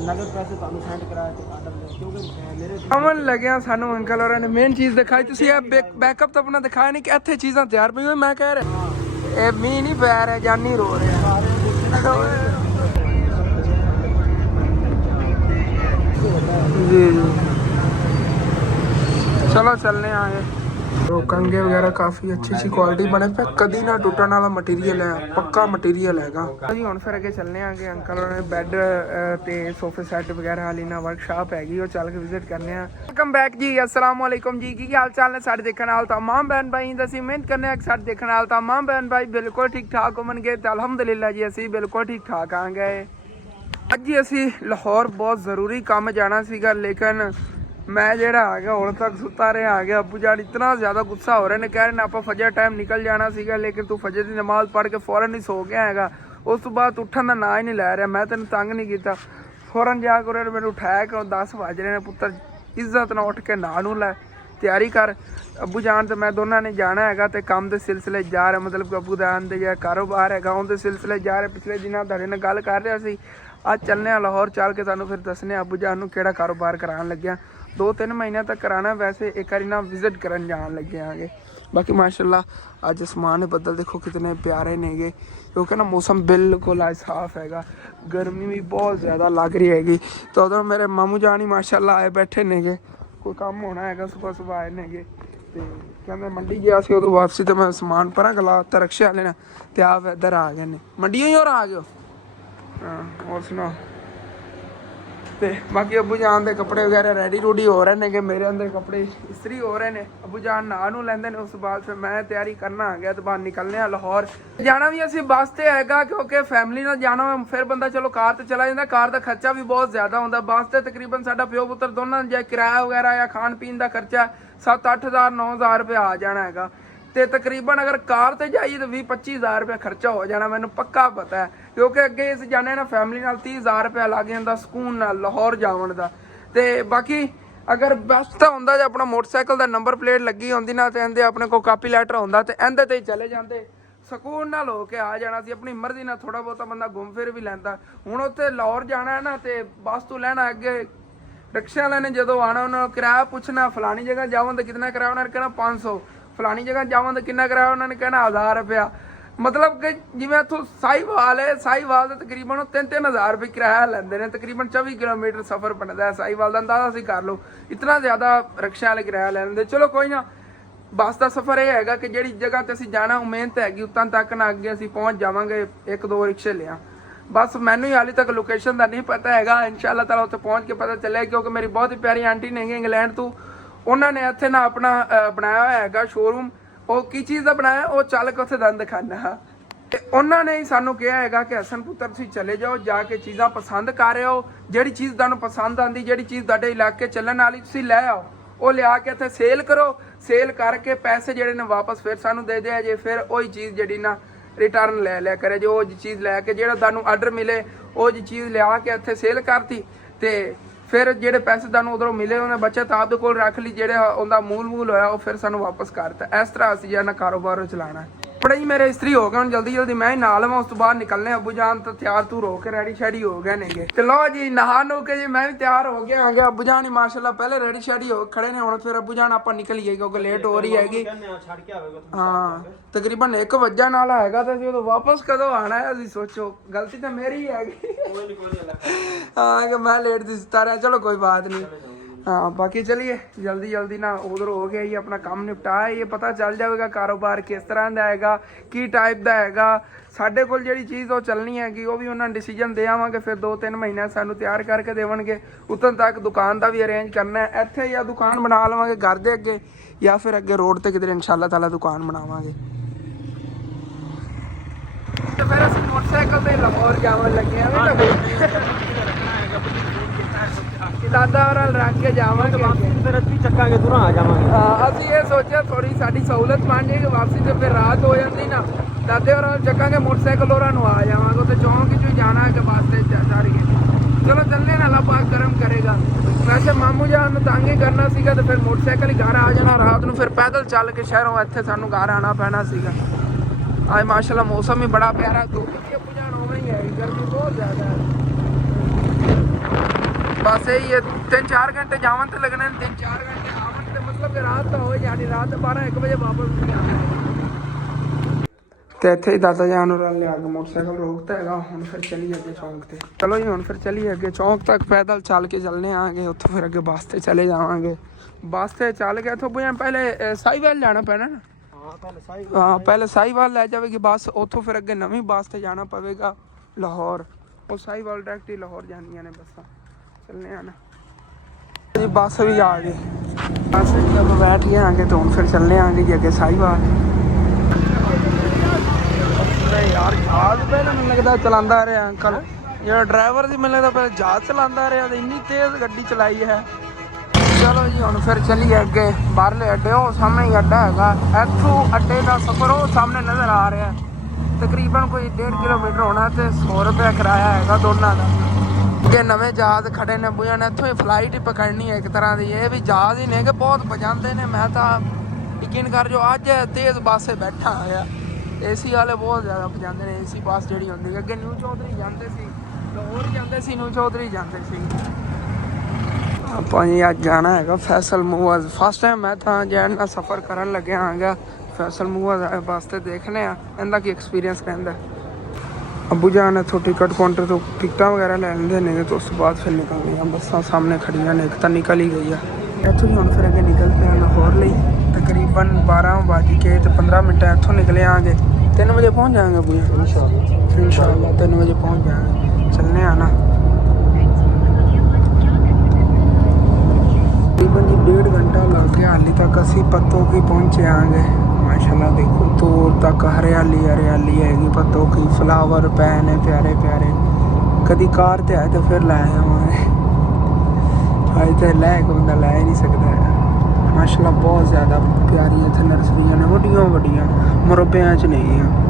ਨਗਦ ਪੈਸੇ ਤੁਹਾਨੂੰ ਸੈਂਡ ਕਰਾਇਆ ਤੇ ਆਰਡਰ ਲੈ ਕਿਉਂਕਿ ਮੇਰੇ ਅਮਨ ਲੱਗਿਆ ਸਾਨੂੰ ਅੰਕਲ ਹੋਰਾਂ ਨੇ ਮੇਨ ਚੀਜ਼ ਦਿਖਾਈ। ਤੁਸੀਂ ਇਹ ਬੈਕਅਪ ਤਾਂ ਆਪਣਾ ਦਿਖਾਇਆ ਨਹੀਂ ਕਿ ਇੱਥੇ ਚੀਜ਼ਾਂ ਤਿਆਰ ਪਈਆਂ। ਮੈਂ ਕਹਿ ਰਿਹਾ ਇਹ ਮੀਂਹ ਨਹੀਂ ਪੈ ਰਿਹਾ, ਜਾਨੀ ਰੋ ਰਿਹਾ। जी जी चलो चलने आए। तो कंगे वगैरह काफ़ी अच्छी क्वालिटी बने पे, कदी ना टुटन वाला मटीरियल है, पक्का मटीरियल हैगा जी। हुण फिर अगे चलने आगे अंकल ने बैड ते सोफे सैट वगैरह वाली ना वर्कशॉप हैगी, और चल के विजिट करने आ। वेलकम बैक जी, अस्सलाम वालेकुम जी। की हाल चाल ने साडे देखने वाले तमाम बहन भाई दसी मेहनत करने साडे देखने वाले तमाम बहन भाई बिल्कुल ठीक ठाक होवणगे। तो अलहमदुलिल्लाह जी असी बिल्कुल ठीक ठाक आ गए। ਅੱਜ ਹੀ ਅਸੀਂ ਲਾਹੌਰ ਬਹੁਤ ਜ਼ਰੂਰੀ ਕੰਮ ਜਾਣਾ ਸੀਗਾ, ਲੇਕਿਨ ਮੈਂ ਜਿਹੜਾ ਆ ਗਿਆ ਹੁਣ ਤੱਕ ਸੁੱਤਾ ਰਿਹਾ ਆ ਗਿਆ। ਅੱਬੂ ਜਾਨ ਇਤਨਾ ਜ਼ਿਆਦਾ ਗੁੱਸਾ ਹੋ ਰਹੇ ਨੇ, ਕਹਿ ਰਹੇ ਨੇ ਆਪਾਂ ਫਜਰ ਟਾਈਮ ਨਿਕਲ ਜਾਣਾ ਸੀਗਾ, ਲੇਕਿਨ ਤੂੰ ਫਜਰ ਦੀ ਨਮਾਜ਼ ਪੜ੍ਹ ਕੇ ਫੌਰਨ ਹੀ ਸੋ ਗਿਆ ਹੈਗਾ। ਉਸ ਤੋਂ ਬਾਅਦ ਉੱਠਣ ਦਾ ਨਾਂ ਹੀ ਨਹੀਂ ਲੈ ਰਿਹਾ। ਮੈਂ ਤੈਨੂੰ ਤੰਗ ਨਹੀਂ ਕੀਤਾ, ਫੌਰਨ ਜਾ ਕੇ ਮੈਨੂੰ ਉਠਾਇਆ ਕਿ 10 ਵਜ ਰਹੇ ਨੇ, ਪੁੱਤਰ ਇੱਜ਼ਤ ਨਾਲ ਉੱਠ ਕੇ ਨਾਂ ਨੂੰ ਲੈ ਤਿਆਰੀ ਕਰ। ਅੱਬੂ ਜਾਨ ਤੇ ਮੈਂ ਦੋਨਾਂ ਨੇ ਜਾਣਾ ਹੈਗਾ ਤੇ ਕੰਮ ਦੇ ਸਿਲਸਿਲੇ ਜਾ ਰਿਹਾ, ਮਤਲਬ ਕਿ ਅੱਬੂ ਜਾਨ ਦੇ ਜਿਹੜਾ ਕਾਰੋਬਾਰ ਹੈਗਾ ਉਹਦੇ ਸਿਲਸਿਲੇ ਜਾ ਰਿਹਾ। ਪਿਛਲੇ ਦਿਨਾਂ ਤੁਹਾਡੇ ਨਾਲ ਗੱਲ ਕਰ ਰਿਹਾ ਸੀ, ਅੱਜ ਚੱਲਨੇ ਆ ਲਾਹੌਰ, ਚੱਲ ਕੇ ਤੁਹਾਨੂੰ ਫਿਰ ਦੱਸਨੇ ਅੱਬੂ ਜਾਨ ਨੂੰ ਕਿਹੜਾ ਕਾਰੋਬਾਰ ਕਰਾਉਣ ਲੱਗਿਆ। 2-3 ਮਹੀਨਿਆਂ ਤੱਕ ਕਰਾਉਣਾ, ਵੈਸੇ ਇੱਕ ਵਾਰੀ ਨਾ ਵਿਜ਼ਿਟ ਕਰਨ ਜਾਣ ਲੱਗੇ ਆਗੇ। ਬਾਕੀ ਮਾਸ਼ਾਅੱਲਾ ਅੱਜ ਅਸਮਾਨ ਦੇ ਬੱਦਲ ਦੇਖੋ ਕਿਤਨੇ ਪਿਆਰੇ ਨੇਗੇ, ਕਿਉਂਕਿ ਨਾ ਮੌਸਮ ਬਿਲਕੁਲ ਅੱਜ ਸਾਫ਼ ਹੈਗਾ। ਗਰਮੀ ਵੀ ਬਹੁਤ ਜ਼ਿਆਦਾ ਲੱਗ ਰਹੀ ਹੈਗੀ। ਤਾਂ ਉਧਰ ਮੇਰੇ ਮਾਮੂ ਜਾਨ ਹੀ ਮਾਸ਼ਾਅੱਲਾ ਆਏ ਬੈਠੇ ਨੇਗੇ, ਕੋਈ ਕੰਮ ਹੋਣਾ ਹੈਗਾ, ਸੁਬਹ ਆਏ ਨੇਗੇ ਤੇ ਕਹਿੰਦੇ ਮੰਡੀ ਗਿਆ ਸੀ, ਉਦੋਂ ਵਾਪਸੀ ਤੇ ਮੈਂ ਸਮਾਨ ਪਰਾਂ ਗਲਾ ਤਾਂ ਰਕਸ਼ੇ ਵਾਲੇ ਨੇ ਤੇ ਆਪ ਇੱਧਰ ਆ ਗਏ ਨੇ, ਮੰਡੀਆਂ ਹੀ ਹੋਰ ਆ ਗਏ। ਹਾਂ ਹੋਰ ਸੁਣਾਓ। ਤੇ ਬਾਕੀ ਅੱਬੂ ਜਾਨ ਦੇ ਕੱਪੜੇ ਵਗੈਰਾ ਰੈਡੀ ਰੂਡੀ ਹੋ ਰਹੇ ਨੇ ਕਿ ਮੇਰੇ ਅੰਦਰ ਕੱਪੜੇ ਇਸਤਰੀ ਹੋ ਰਹੇ ਨੇ। ਅੱਬੂ ਜਾਨ ਨਹਾ ਨੂੰ ਲੈਂਦੇ ਨੇ, ਉਸ ਤੋਂ ਬਾਅਦ ਫਿਰ ਮੈਂ ਤਿਆਰੀ ਕਰਨਾ ਆ ਗਿਆ ਤੇ ਬਾਹਰ ਨਿਕਲਨੇ ਆ ਲਾਹੌਰ। ਜਾਣਾ ਵੀ ਅਸੀਂ ਬੱਸ ਤੇ ਹੈਗਾ, ਕਿਉਂਕਿ ਫੈਮਿਲੀ ਨਾਲ ਜਾਣਾ ਫਿਰ ਬੰਦਾ ਚਲੋ ਕਾਰ ਤੇ ਚਲਾ ਜਾਂਦਾ, ਕਾਰ ਦਾ ਖਰਚਾ ਵੀ ਬਹੁਤ ਜ਼ਿਆਦਾ ਹੁੰਦਾ। ਬੱਸ ਤੇ ਤਕਰੀਬਨ ਸਾਡਾ ਪਿਓ ਪੁੱਤਰ ਦੋਨਾਂ ਜਾਂ ਕਿਰਾਇਆ ਵਗੈਰਾ ਜਾਂ ਖਾਣ ਪੀਣ ਦਾ ਖਰਚਾ 7-8 ਹਜ਼ਾਰ 9 ਹਜ਼ਾਰ ਰੁਪਏ ਆ ਜਾਣਾ ਹੈਗਾ। ਤੇ ਤਕਰੀਬਨ ਅਗਰ ਕਾਰ ਤੇ ਜਾਈਏ ਤਾਂ 20-25 ਹਜ਼ਾਰ ਰੁਪਏ ਖਰਚਾ ਹੋ ਜਾਣਾ, ਮੈਨੂੰ ਪੱਕਾ ਪਤਾ ਹੈ, ਕਿਉਂਕਿ ਅੱਗੇ ਅਸੀਂ ਜਾਣੇ ਨਾ ਫੈਮਿਲੀ ਨਾਲ 30 ਹਜ਼ਾਰ ਰੁਪਏ ਲੱਗ ਜਾਂਦਾ ਸਕੂਨ ਨਾਲ ਲਾਹੌਰ ਜਾਵਣ ਦਾ। ਤੇ ਬਾਕੀ ਅਗਰ ਬੱਸ ਤਾਂ ਹੁੰਦਾ ਜੇ ਆਪਣਾ ਮੋਟਰਸਾਈਕਲ ਦਾ ਨੰਬਰ ਪਲੇਟ ਲੱਗੀ ਹੁੰਦੀ ਨਾ ਤੇ ਇਹਦੇ ਆਪਣੇ ਕੋਲ ਕਾਪੀ ਲੈਟਰ ਹੁੰਦਾ ਤੇ ਇਹਦੇ ਤੇ ਹੀ ਚਲੇ ਜਾਂਦੇ, ਸਕੂਨ ਨਾਲ ਹੋ ਕੇ ਆ ਜਾਣਾ ਸੀ। ਆਪਣੀ ਮਰਜ਼ੀ ਨਾਲ ਥੋੜਾ ਬਹੁਤਾ ਬੰਦਾ ਘੁੰਮ ਫਿਰ ਵੀ ਲੈਂਦਾ। ਹੁਣ ਉੱਥੇ ਲਾਹੌਰ ਜਾਣਾ ਹੈ ਨਾ ਤੇ ਬੱਸ ਤੋਂ ਲੈਣਾ, ਅੱਗੇ ਰਿਕਸ਼ਾ ਵਾਲੇ ਨੇ ਜਦੋਂ ਆਉਣਾ ਉਹਨਾਂ ਨੂੰ ਕਿਰਾਇਆ ਪੁੱਛਣਾ, ਫਲਾਣੀ ਜਗ੍ਹਾ ਜਾਵਣ ਤਾਂ ਕਿਤਨਾ ਕਿਰਾਇਆ, ਉਹਨਾਂ ਨੇ ਕਹਿਣਾ 500, ਫਲਾਣੀ ਜਗ੍ਹਾ ਜਾਵਾਂ ਤਾਂ ਕਿੰਨਾ ਕਿਰਾਇਆ, ਉਹਨਾਂ ਨੇ ਕਹਿਣਾ 1000 ਰੁਪਇਆ। ਮਤਲਬ ਕਿ ਜਿਵੇਂ ਇੱਥੋਂ ਸਾਹੀਵਾਲ ਹੈ, ਸਾਹੀਵਾਲ ਦਾ ਤਕਰੀਬਨ ਉਹ 3-3 ਹਜ਼ਾਰ ਰੁਪਏ ਕਿਰਾਇਆ ਲੈਂਦੇ ਨੇ। ਤਕਰੀਬਨ 24 ਕਿਲੋਮੀਟਰ ਸਫ਼ਰ ਬਣਦਾ ਹੈ ਸਾਹੀਵਾਲ ਦਾ, ਅੰਦਾਜ਼ਾ ਸੀ ਕਰ ਲਓ, ਇਤਨਾ ਜ਼ਿਆਦਾ ਰਿਕਸ਼ਾ ਵਾਲੇ ਕਿਰਾਇਆ ਲੈ ਲੈਂਦੇ। ਚਲੋ ਕੋਈ ਨਾ, ਬੱਸ ਦਾ ਸਫ਼ਰ ਇਹ ਹੈਗਾ ਕਿ ਜਿਹੜੀ ਜਗ੍ਹਾ ਤੇ ਅਸੀਂ ਜਾਣਾ ਉਹ ਮਿਹਨਤ ਹੈਗੀ, ਉੱਤਾਂ ਤੱਕ ਨਾ ਅੱਗੇ ਅਸੀਂ ਪਹੁੰਚ ਜਾਵਾਂਗੇ। 1-2 ਰਿਕਸ਼ੇ ਲਿਆ ਬਸ, ਮੈਨੂੰ ਹੀ ਹਾਲੇ ਤੱਕ ਲੋਕੇਸ਼ਨ ਦਾ ਨਹੀਂ ਪਤਾ ਹੈਗਾ, ਇਨਸ਼ਾਅੱਲਾ ਤਾਲਾ ਉੱਥੇ ਪਹੁੰਚ ਕੇ ਪਤਾ ਚੱਲਿਆ, ਕਿਉਂਕਿ ਮੇਰੀ ਬਹੁਤ ਹੀ ਪਿਆਰੀ ਆਂਟੀ ਨੇ ਇੰਗਲੈਂਡ ਤੋਂ, ਉਹਨਾਂ ਨੇ ਇੱਥੇ ਨਾ ਆਪਣਾ ਬਣਾਇਆ ਹੋਇਆ ਹੈਗਾ ਸ਼ੋਰੂਮ। ਉਹ ਕੀ ਚੀਜ਼ ਦਾ ਬਣਾਇਆ ਉਹ ਚੱਲ ਕੇ ਉੱਥੇ ਦੰਦ ਦਿਖਾਣਾ। ਤੇ ਉਹਨਾਂ ਨੇ ਹੀ ਸਾਨੂੰ ਕਿਹਾ ਹੈਗਾ ਕਿ ਹਸਨ ਪੁੱਤਰ ਤੁਸੀਂ ਚਲੇ ਜਾਓ, ਜਾ ਕੇ ਚੀਜ਼ਾਂ ਪਸੰਦ ਕਰ ਰਹੇ ਹੋ, ਜਿਹੜੀ ਚੀਜ਼ ਤੁਹਾਨੂੰ ਪਸੰਦ ਆਉਂਦੀ, ਜਿਹੜੀ ਚੀਜ਼ ਤੁਹਾਡੇ ਇਲਾਕੇ ਚੱਲਣ ਵਾਲੀ ਤੁਸੀਂ ਲੈ ਆਓ, ਉਹ ਲਿਆ ਕੇ ਇੱਥੇ ਸੇਲ ਕਰੋ। ਸੇਲ ਕਰਕੇ ਪੈਸੇ ਜਿਹੜੇ ਨੇ ਵਾਪਸ ਫਿਰ ਸਾਨੂੰ ਦੇ ਦਿਆ ਜੇ, ਫਿਰ ਉਹੀ ਚੀਜ਼ ਜਿਹੜੀ ਨਾ ਰਿਟਰਨ ਲੈ ਲਿਆ ਕਰੇ। ਜੋ ਚੀਜ਼ ਲੈ ਕੇ ਜਿਹੜਾ ਤੁਹਾਨੂੰ ਆਰਡਰ ਮਿਲੇ ਉਹ ਜੀ ਚੀਜ਼ ਲਿਆ ਕੇ ਇੱਥੇ ਸੇਲ ਕਰਤੀ ਤੇ ਫਿਰ ਜਿਹੜੇ ਪੈਸੇ ਤੁਹਾਨੂੰ ਉਧਰੋਂ ਮਿਲੇ ਉਹਨੇ ਬੱਚਤ ਆਪਦੇ ਕੋਲ ਰੱਖ ਲਈ, ਜਿਹੜਾ ਉਹਦਾ ਮੂਲ ਹੋਇਆ ਉਹ ਫਿਰ ਸਾਨੂੰ ਵਾਪਸ ਕਰਤਾ। ਇਸ ਤਰ੍ਹਾਂ ਅਸੀਂ ਜਿਹੜਾ ਕਾਰੋਬਾਰ ਚਲਾਉਣਾ। ਬੜੇ ਹੀ ਮੇਰੇ ਇਸਤਰੀ ਹੋ ਗਏ, ਹੁਣ ਜਲਦੀ ਮੈਂ ਹੀ ਨਹਾ ਲਵਾਂ, ਉਸ ਤੋਂ ਬਾਅਦ ਨਿਕਲਨੇ। ਅੱਬੂ ਜਾਨ ਤਾਂ ਤਿਆਰ ਤੂਰ ਹੋ ਕੇ ਰੈਡੀ ਸ਼ੈਡੀ ਹੋ ਗਏ ਨੇਗੇ। ਤੇ ਲਓ ਜੀ ਨਹਾ ਨੂ ਕੇ ਜੀ ਮੈਂ ਵੀ ਤਿਆਰ ਹੋ ਗਿਆ ਆਂਗੇ। ਅੱਬੂ ਜਾਨ ਹੀ ਮਾਸ਼ਾਅੱਲਾ ਪਹਿਲੇ ਰੈਡੀ ਸ਼ੈਡੀ ਹੋ ਖੜੇ ਨੇ। ਹੁਣ ਫਿਰ ਅੱਬੂ ਜਾਨ ਆਪਾਂ ਨਿਕਲੀਏ ਕਿਉਂਕਿ ਲੇਟ ਹੋ ਰਹੀ ਹੈਗੀ। ਹਾਂ ਤਕਰੀਬਨ 1 ਵਜਣ ਵਾਲਾ ਹੈਗਾ ਤੇ ਅਸੀਂ ਉਦੋਂ ਵਾਪਸ ਕਦੋਂ ਆਣਾ ਹੈ ਅਸੀਂ ਸੋਚੋ, ਗਲਤੀ ਤਾਂ ਮੇਰੀ ਹੀ ਹੈਗੀ। ਹਾਂ ਕਿ ਮੈਂ ਲੇਟ ਦੀ ਸੁੱਤਾ ਰਿਹਾ, ਚਲੋ ਕੋਈ ਬਾਤ ਨਹੀਂ। हाँ बाकी चलिए जल्दी ना उधर हो गया ही अपना काम निपटाया, ये पता चल जाएगा कारोबार किस तरह का हैगा, की टाइप का हैगा। ਸਾਡੇ ਕੋਲ ਜਿਹੜੀ ਚੀਜ਼ ਉਹ ਚੱਲਣੀ ਹੈਗੀ ਉਹ ਵੀ ਉਹਨਾਂ ਨੂੰ ਡਿਸੀਜਨ ਦੇ ਆਵਾਂਗੇ, ਫਿਰ 2-3 ਮਹੀਨੇ ਸਾਨੂੰ ਤਿਆਰ ਕਰਕੇ ਦੇਵਣਗੇ। ਉਦੋਂ ਤੱਕ ਦੁਕਾਨ ਦਾ ਵੀ ਅਰੇਂਜ ਕਰਨਾ ਹੈ, ਇੱਥੇ ਜਾਂ ਦੁਕਾਨ ਬਣਾ ਲਵਾਂਗੇ ਘਰ ਦੇ ਅੱਗੇ ਜਾਂ ਫਿਰ ਅੱਗੇ ਰੋਡ ਤੇ ਕਿਧਰੇ ਇਨਸ਼ਾਅੱਲਾ ਤਾਲਾ ਦੁਕਾਨ ਬਣਾਵਾਂਗੇ। ਤੇ ਫਿਰ ਅਸੀਂ ਮੋਟਰਸਾਈਕਲ ਤੇ ਲਾਹੌਰ ਜਾਵਣ ਲੱਗੇ ਆਂ ਦਾਦਾ ਹੋਰਾਂ ਰੱਖ ਕੇ ਜਾਵਾਂਗੇ, ਫਿਰ ਅਸੀਂ ਚੱਕਾਂਗੇ ਦੂਰਾਂ ਆ ਜਾਵਾਂਗੇ। ਹਾਂ ਅਸੀਂ ਇਹ ਸੋਚਿਆ ਥੋੜੀ ਸਾਡੀ ਸਹੂਲਤ ਬਣ ਜਾਏਗੀ, ਵਾਪਸੀ ਤੇ ਫਿਰ ਰਾਤ ਹੋ ਜਾਂਦੀ ਨਾ, ਦਾਦੇ ਹੋਰਾਂ ਚੱਕਾਂਗੇ ਮੋਟਰਸਾਈਕਲ ਹੋਰਾਂ ਨੂੰ ਆ ਜਾਵਾਂਗੇ। ਉੱਥੇ ਚੌਂਕ 'ਚ ਜਾਣਾ ਹੈ ਕਿ ਵਾਸਤੇ ਚਾਰੀਏ। ਚਲੋ ਚੱਲੇ ਨਾ, ਅੱਲਾਹ ਪਾਕ ਕਰਮ ਕਰੇਗਾ। ਵੈਸੇ ਮਾਮੂ ਜਾਨ ਨੂੰ ਤੰਗ ਹੀ ਕਰਨਾ ਸੀਗਾ ਤੇ ਫਿਰ ਮੋਟਰਸਾਈਕਲ ਹੀ ਘਰ ਆ ਜਾਣਾ ਰਾਤ ਨੂੰ, ਫਿਰ ਪੈਦਲ ਚੱਲ ਕੇ ਸ਼ਹਿਰੋਂ ਇੱਥੇ ਸਾਨੂੰ ਘਰ ਆਉਣਾ ਪੈਣਾ ਸੀਗਾ। ਅੱਜ ਮਾਸ਼ਾਅੱਲਾ ਮੌਸਮ ਵੀ ਬੜਾ ਪਿਆਰਾ, ਧੁੱਪ ਵੀ ਅੱਬੂ ਜਾਨ ਉਵੇਂ ਹੀ ਹੈ, ਗਰਮੀ ਬਹੁਤ ਜ਼ਿਆਦਾ ਹੈ। बस यही है 3-4 घंटे जावन तो लगने 3-4 घंटे आवन तो मतलब कि रात तो हो जानी रात 12-1 बजे वापस नहीं आना ਤੇ ਇੱਥੇ ਹੀ ਦਾਦਾ ਜਾਨ ਹੋਰਾਂ ਲਿਆ ਕੇ ਮੋਟਰਸਾਈਕਲ ਰੋਕਤਾ ਹੈਗਾ ਹੁਣ ਫਿਰ ਚਲੀ ਅੱਗੇ ਚੌਂਕ ਤੇ ਚਲੋ ਜੀ ਹੁਣ ਫਿਰ ਚਲੀ ਅੱਗੇ ਚੌਂਕ ਤੱਕ ਪੈਦਲ ਚੱਲ ਕੇ ਚੱਲਨੇ ਆਂਗੇ ਉੱਥੋਂ ਫਿਰ ਅੱਗੇ ਬੱਸ ਤੇ ਚਲੇ ਜਾਵਾਂਗੇ ਬੱਸ ਤੇ ਚੱਲ ਕੇ ਇੱਥੋਂ ਪੁੱਛਾਂ ਪਹਿਲੇ ਸਾਈਵਾਲ ਜਾਣਾ ਪੈਣਾ ਨਾ ਹਾਂ ਪਹਿਲੇ ਸਾਈਵਾਲ ਲੈ ਜਾਵੇਗੀ ਬੱਸ ਉੱਥੋਂ ਫਿਰ ਅੱਗੇ ਨਵੀਂ ਬੱਸ ਤੇ ਜਾਣਾ ਪਵੇਗਾ ਲਾਹੌਰ ਉਹ ਸਾਈਵਾਲ ਡਾਇਰੈਕਟ ਹੀ ਲਾਹੌਰ ਜਾਂਦੀਆਂ ਨੇ ਬੱਸਾਂ ਚੱਲਨੇ ਆ ਨਾ ਜੀ ਬੱਸ ਵੀ ਆ ਗਈ ਬੱਸ ਵਿੱਚ ਆਪਾਂ ਬੈਠ ਗਏ ਆਂਗੇ ਤੇ ਹੁਣ ਫਿਰ ਚੱਲਨੇ ਆਂਗੇ ਜੀ ਅੱਗੇ ਸਾਈਵਾਲ यार जहाज पहले मैंने लगता चलाता रहा अंकल जो ड्राइवर से मैंने लगता पहले जहाज चलाता रहा तो इन्नी तेज गड्डी चलाई है चलो जी हम फिर चलिए अगे बाहरले अड्डे वो सामने ही अड्डा है इथों अड्डे का सफर वो सामने नज़र आ रहा है तकरीबन कोई 1.5 किलोमीटर होना तो 100 रुपया किराया है दोनों का अगे नवे जहाज खड़े ने बुझा ने इतों ही फ्लाइट ही पकड़नी है एक तरह की ये भी जहाज ही ने कि बहुत बजाते हैं मैं तो यकीन कर जो अज तेज़ बस बैठा आया एसी वाले बहुत ज़्यादा पजाते हैं एसी बस जी होंगी अगे न्यू चौधरी जाते लाहौर जाते न्यू चौधरी जाते ਆਪਾਂ ਜੀ ਅੱਜ ਜਾਣਾ ਹੈਗਾ ਫੈਸਲ ਮੂਵਜ਼ ਫਸਟ ਟਾਈਮ ਮੈਂ ਤਾਂ ਜੈਨ ਨਾਲ ਸਫ਼ਰ ਕਰਨ ਲੱਗਿਆ ਆਂਗਾ ਫੈਸਲ ਮੂਵਜ਼ ਵਾਸਤੇ ਦੇਖਨੇ ਆ ਇਹਦਾ ਕੀ ਐਕਸਪੀਰੀਅੰਸ ਰਹਿੰਦਾ ਅੱਬੂ ਜਾਨ ਇੱਥੋਂ ਟਿਕਟ ਕਾਊਂਟਰ ਤੋਂ ਟਿਕਟਾਂ ਵਗੈਰਾ ਲੈ ਲੈਂਦੇ ਨੇ ਤੇ ਉਸ ਤੋਂ ਬਾਅਦ ਫਿਰ ਨਿਕਲਦੇ ਆ ਬੱਸਾਂ ਸਾਹਮਣੇ ਖੜੀਆਂ ਨੇ ਇੱਕ ਤਾਂ ਨਿਕਲ ਹੀ ਗਈ ਆ ਇੱਥੋਂ ਹੀ ਹੁਣ ਫਿਰ ਅੱਗੇ ਨਿਕਲਦੇ ਆ ਲਾਹੌਰ ਲਈ तकरीबन 12:15 ਇੱਥੋਂ ਨਿਕਲੇ ਆਂਗੇ 3 ਵਜੇ ਪਹੁੰਚ ਜਾएंगे भैया इंशाल्लाह 3 ਵਜੇ पहुंच जाएंगे चलने आना तकरीबन जी 1.5 घंटा लग गया हाली तक असी पत्तों की पहुंचे आंगे माशाल्लाह देखो दूर तक हरियाली हरियाली हैगी पत्तों की फ्लावर पे ने प्यारे प्यारे कभी कार ते आए तो फिर लै आवांगे अज तो लै के बंदा लै ही नहीं सकता है माशाल्लाह बहुत ज़्यादा प्यारी इतने नर्सरियाँ ने वड्डियां वड्डियां मुरब्बियां च नहीं है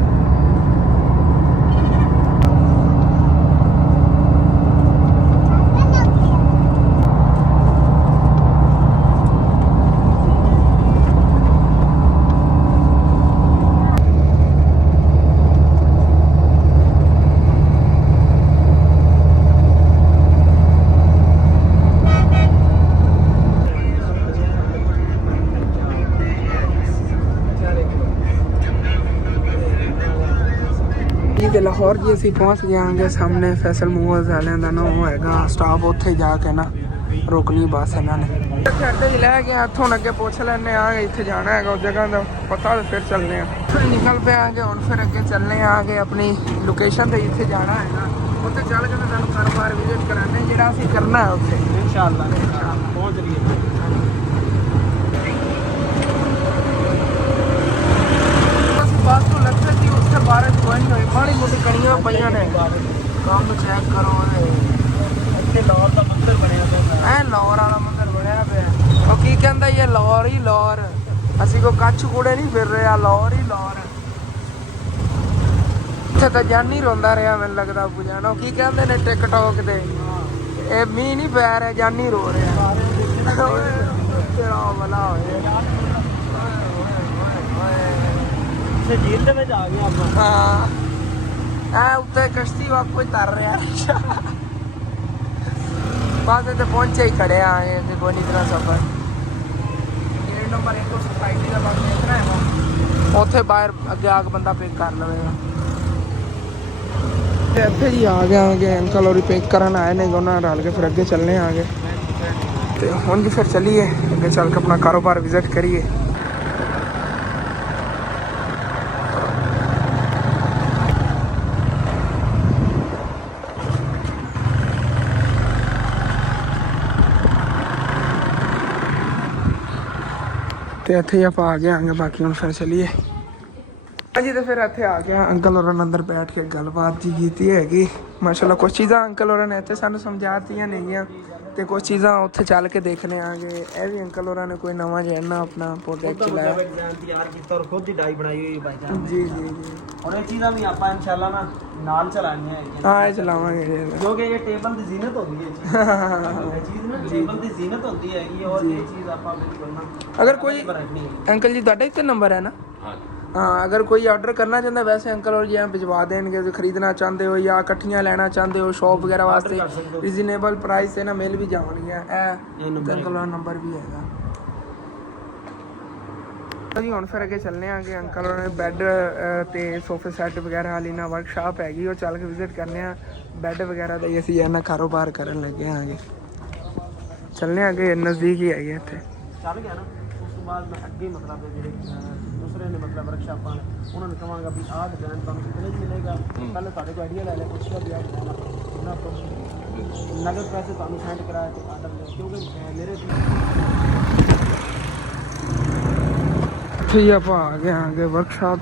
ਤੇ ਲਾਹੌਰ ਜੀ ਅਸੀਂ ਪਹੁੰਚ ਜਾਵਾਂਗੇ ਸਾਹਮਣੇ ਫੈਸਲ ਮੂਵਰਸ ਵਾਲਿਆਂ ਦਾ ਨਾ ਉਹ ਹੈਗਾ ਸਟਾਪ ਉੱਥੇ ਜਾ ਕੇ ਨਾ ਰੋਕਣੀ ਬੱਸ ਇਹਨਾਂ ਨੇ ਅੱਡੇ ਹੀ ਲੈ ਕੇ ਇੱਥੋਂ ਅੱਗੇ ਪੁੱਛ ਲੈਣੇ ਆ ਇੱਥੇ ਜਾਣਾ ਹੈਗਾ ਉਸ ਜਗ੍ਹਾ ਦਾ ਪਤਾ ਤੇ ਫਿਰ ਚੱਲਨੇ ਆ ਫਿਰ ਨਿਕਲ ਪਿਆਂਗੇ ਹੁਣ ਫਿਰ ਅੱਗੇ ਚੱਲਨੇ ਆਗੇ ਆਪਣੀ ਲੋਕੇਸ਼ਨ ਤੇ ਇੱਥੇ ਜਾਣਾ ਹੈਗਾ ਉੱਥੇ ਚੱਲ ਕੇ ਤੁਹਾਨੂੰ ਕਾਰੋਬਾਰ ਵਿਜ਼ਿਟ ਕਰਾਣੇ ਜਿਹੜਾ ਅਸੀਂ ਕਰਨਾ ਹੈ ਉੱਥੇ ਇਨਸ਼ਾਅੱਲਾ ਪਹੁੰਚ ਜੀਏ बस तो लगता कि उससे बारिश कोई नहीं हुई माड़ी मोटी कड़ियां पईयां ने काम चेक करो ਇੱਥੇ ਲਾਹੌਰ ਦਾ ਮੰਦਰ ਬਣਿਆ ਪਿਆ ਐ ਲਾਹੌਰ ਵਾਲਾ ਮੰਦਰ ਬਣਿਆ ਪਿਆ ਉਹ ਕੀ ਕਹਿੰਦਾ ਇਹ ਲਾਹੌਰ ਹੀ ਲਾਹੌਰ ਅਸੀਂ ਕੋ ਕੱਛ ਕੂੜੇ ਨਹੀਂ ਫਿਰ ਰਿਹਾ ਲਾਹੌਰ ਹੀ ਲਾਹੌਰ ਇੱਥੇ ਤਾਂ ਜਾਨੀ ਰੋਂਦਾ ਰਿਹਾ ਮੈਨੂੰ ਲੱਗਦਾ ਪੁਜਾਨੋ ਕੀ ਕਹਿੰਦੇ ਨੇ ਟਿਕਟੌਕ ਤੇ ਇਹ ਮੀਂਹ ਨਹੀਂ ਪੈ ਰਿਹਾ ਜਾਨੀ ਰੋ ਰਿਹਾ ਤੇਰਾ ਭਲਾ ਹੋਏ झील में जा गया हाँ उत्ते कश्ती वाक कोई तर रहा बस इतने पहुंचे ही खड़े आए कोई नहीं इतना सफर गेट नंबर 1 सोसाइटी का बस इतना है उत्थे बाहर अगे आके बंदा पिक कर लवेगा ਇੱਥੇ ਜੀ ਆ ਗਿਆ ਆਗੇ ਅੰਕਲ और पिक करन आए ने ਉਹਨਾਂ ਨਾਲ ਰਲ ਕੇ ਫਿਰ ਅੱਗੇ ਚੱਲਨੇ ਆਗੇ ਤੇ ਹੁਣ ਜੀ ਫਿਰ ਚੱਲੀਏ ਅੱਗੇ ਚੱਲ ਕੇ ਆਪਣਾ ਕਾਰੋਬਾਰ ਵਿਜ਼ਿਟ ਕਰੀਏ ਤੇ ਇੱਥੇ ਆਪਾਂ ਆ ਗਏ ਆਂਗੇ ਬਾਕੀ ਹੁਣ ਫਿਰ ਚਲੀਏ ਹਾਂਜੀ ਤੇ ਫਿਰ ਇੱਥੇ ਆ ਗਿਆ ਅੰਕਲ ਹੋਰਾਂ ਨੇ ਅੰਦਰ ਬੈਠ ਕੇ ਗੱਲਬਾਤ ਜੀ ਕੀਤੀ ਹੈਗੀ ਮਾਸ਼ਾਅੱਲਾ ਕੁਛ ਚੀਜ਼ਾਂ ਅੰਕਲ ਹੋਰਾਂ ਨੇ ਇੱਥੇ ਸਾਨੂੰ ਸਮਝਾਤੀਆਂ ਨੇਗੀਆਂ ਤੇ ਕੁਛ ਚੀਜ਼ਾਂ ਉੱਥੇ ਚੱਲ ਕੇ ਦੇਖਣੇ ਆਂਗੇ ਇਹ ਵੀ ਅੰਕਲ ਹੋਰਾਂ ਨੇ ਕੋਈ ਨਵਾਂ ਜਿਹਾ ਨਾ ਆਪਣਾ ਪ੍ਰੋਜੈਕਟ ਚਲਾਇਆ ਤਿਆਰ ਕੀਤਾ ਔਰ ਖੁਦ ਦੀ ਡਾਈ ਬਣਾਈ ਹੋਈ ਬਾਈ ਜੀ ਜੀ ਜੀ ਔਰ ਇਹ ਚੀਜ਼ਾਂ ਵੀ ਆਪਾਂ ਇਨਸ਼ਾਅੱਲਾ ਨਾ ਨਾਲ ਚਲਾਣੀਆਂ ਹੈਗੀਆਂ ਹਾਂ ਇਹ ਚਲਾਵਾਂਗੇ ਕਿਉਂਕਿ ਇਹ ਟੇਬਲ ਦੀ ਜ਼ੀਨਤ ਹੁੰਦੀ ਹੈ ਇਹ ਚੀਜ਼ ਨਾ ਟੇਬਲ ਦੀ ਜ਼ੀਨਤ ਹੁੰਦੀ ਹੈਗੀ ਔਰ ਇਹ ਚੀਜ਼ ਆਪਾਂ ਬਿਲਕੁਲ ਨਾ ਅਗਰ ਕੋਈ ਅੰਕਲ ਜੀ ਤੁਹਾਡਾ ਇੱਥੇ ਨੰਬਰ ਹੈ ਨਾ हाँ अगर कोई ऑर्डर करना चाहता है वैसे अंकल और जी यहाँ भिजवा देंगे, जो खरीदना चाहते हो या इकट्ठियाँ लेना चाहते हो शॉप वगैरह वास्ते रीजनेबल प्राइस से ना मिल भी जाएंगे। अंकल का नंबर भी है जी। ਹੁਣ ਫਿਰ ਅੱਗੇ ਚੱਲਨੇ ਆਂਗੇ ਅੰਕਲ ਉਹਨਾਂ ਨੇ ਬੈੱਡ ਤੇ ਸੋਫੇ ਸੈੱਟ ਵਗੈਰਾ ਵਾਲੀ ਨਾ ਵਰਕਸ਼ਾਪ ਹੈਗੀ, ਉਹ ਚੱਲ ਕੇ ਵਿਜ਼ਿਟ ਕਰਨੇ ਆ। ਬੈੱਡ ਵਗੈਰਾ ਦਾ ਹੀ ਅਸੀਂ ਇਹਨਾਂ ਕਾਰੋਬਾਰ ਕਰਨ ਲੱਗੇ ਆਂਗੇ। ਚੱਲਨੇ ਆਂਗੇ, ਨਜ਼ਦੀਕ ਹੀ ਹੈਗੇ ਇੱਥੇ। ਚੱਲ ਗਿਆ ਨਾ ਉਸ ਤੋਂ ਬਾਅਦ ਮੈਂ ਅੱਗੇ ਮਤਲਬ ਜਿਹੜੇ ਦੂਸਰੇ ਨੇ ਮਤਲਬ ਵਰਕਸ਼ਾਪਾਂ ਨੇ ਉਹਨਾਂ ਨੂੰ ਕਹਾਂਗਾ ਵੀ ਆਹ ਡਿਜ਼ਾਈਨ ਤੁਹਾਨੂੰ ਕਿੰਨੇ ਚ ਮਿਲੇਗਾ, ਪਹਿਲੇ ਤੁਹਾਡੇ ਕੋਲ ਆਈਡੀਆ ਲੈ ਲੈ ਪੁੱਛਿਆ ਵੀ ਆਹ ਡਿਜ਼ਾਈਨ ਉਹਨਾਂ ਤੋਂ ਨਗਦ ਪੈਸੇ ਤੁਹਾਨੂੰ ਸੈਂਡ ਕਰਾਇਆ ਤੇ ਆਰਡਰ ਲੈ, ਕਿਉਂਕਿ ਮੇਰੇ ਜੀ ਆਪਾਂ ਆ ਗਏ ਆਂਗੇ ਵਰਕਸ਼ਾਪ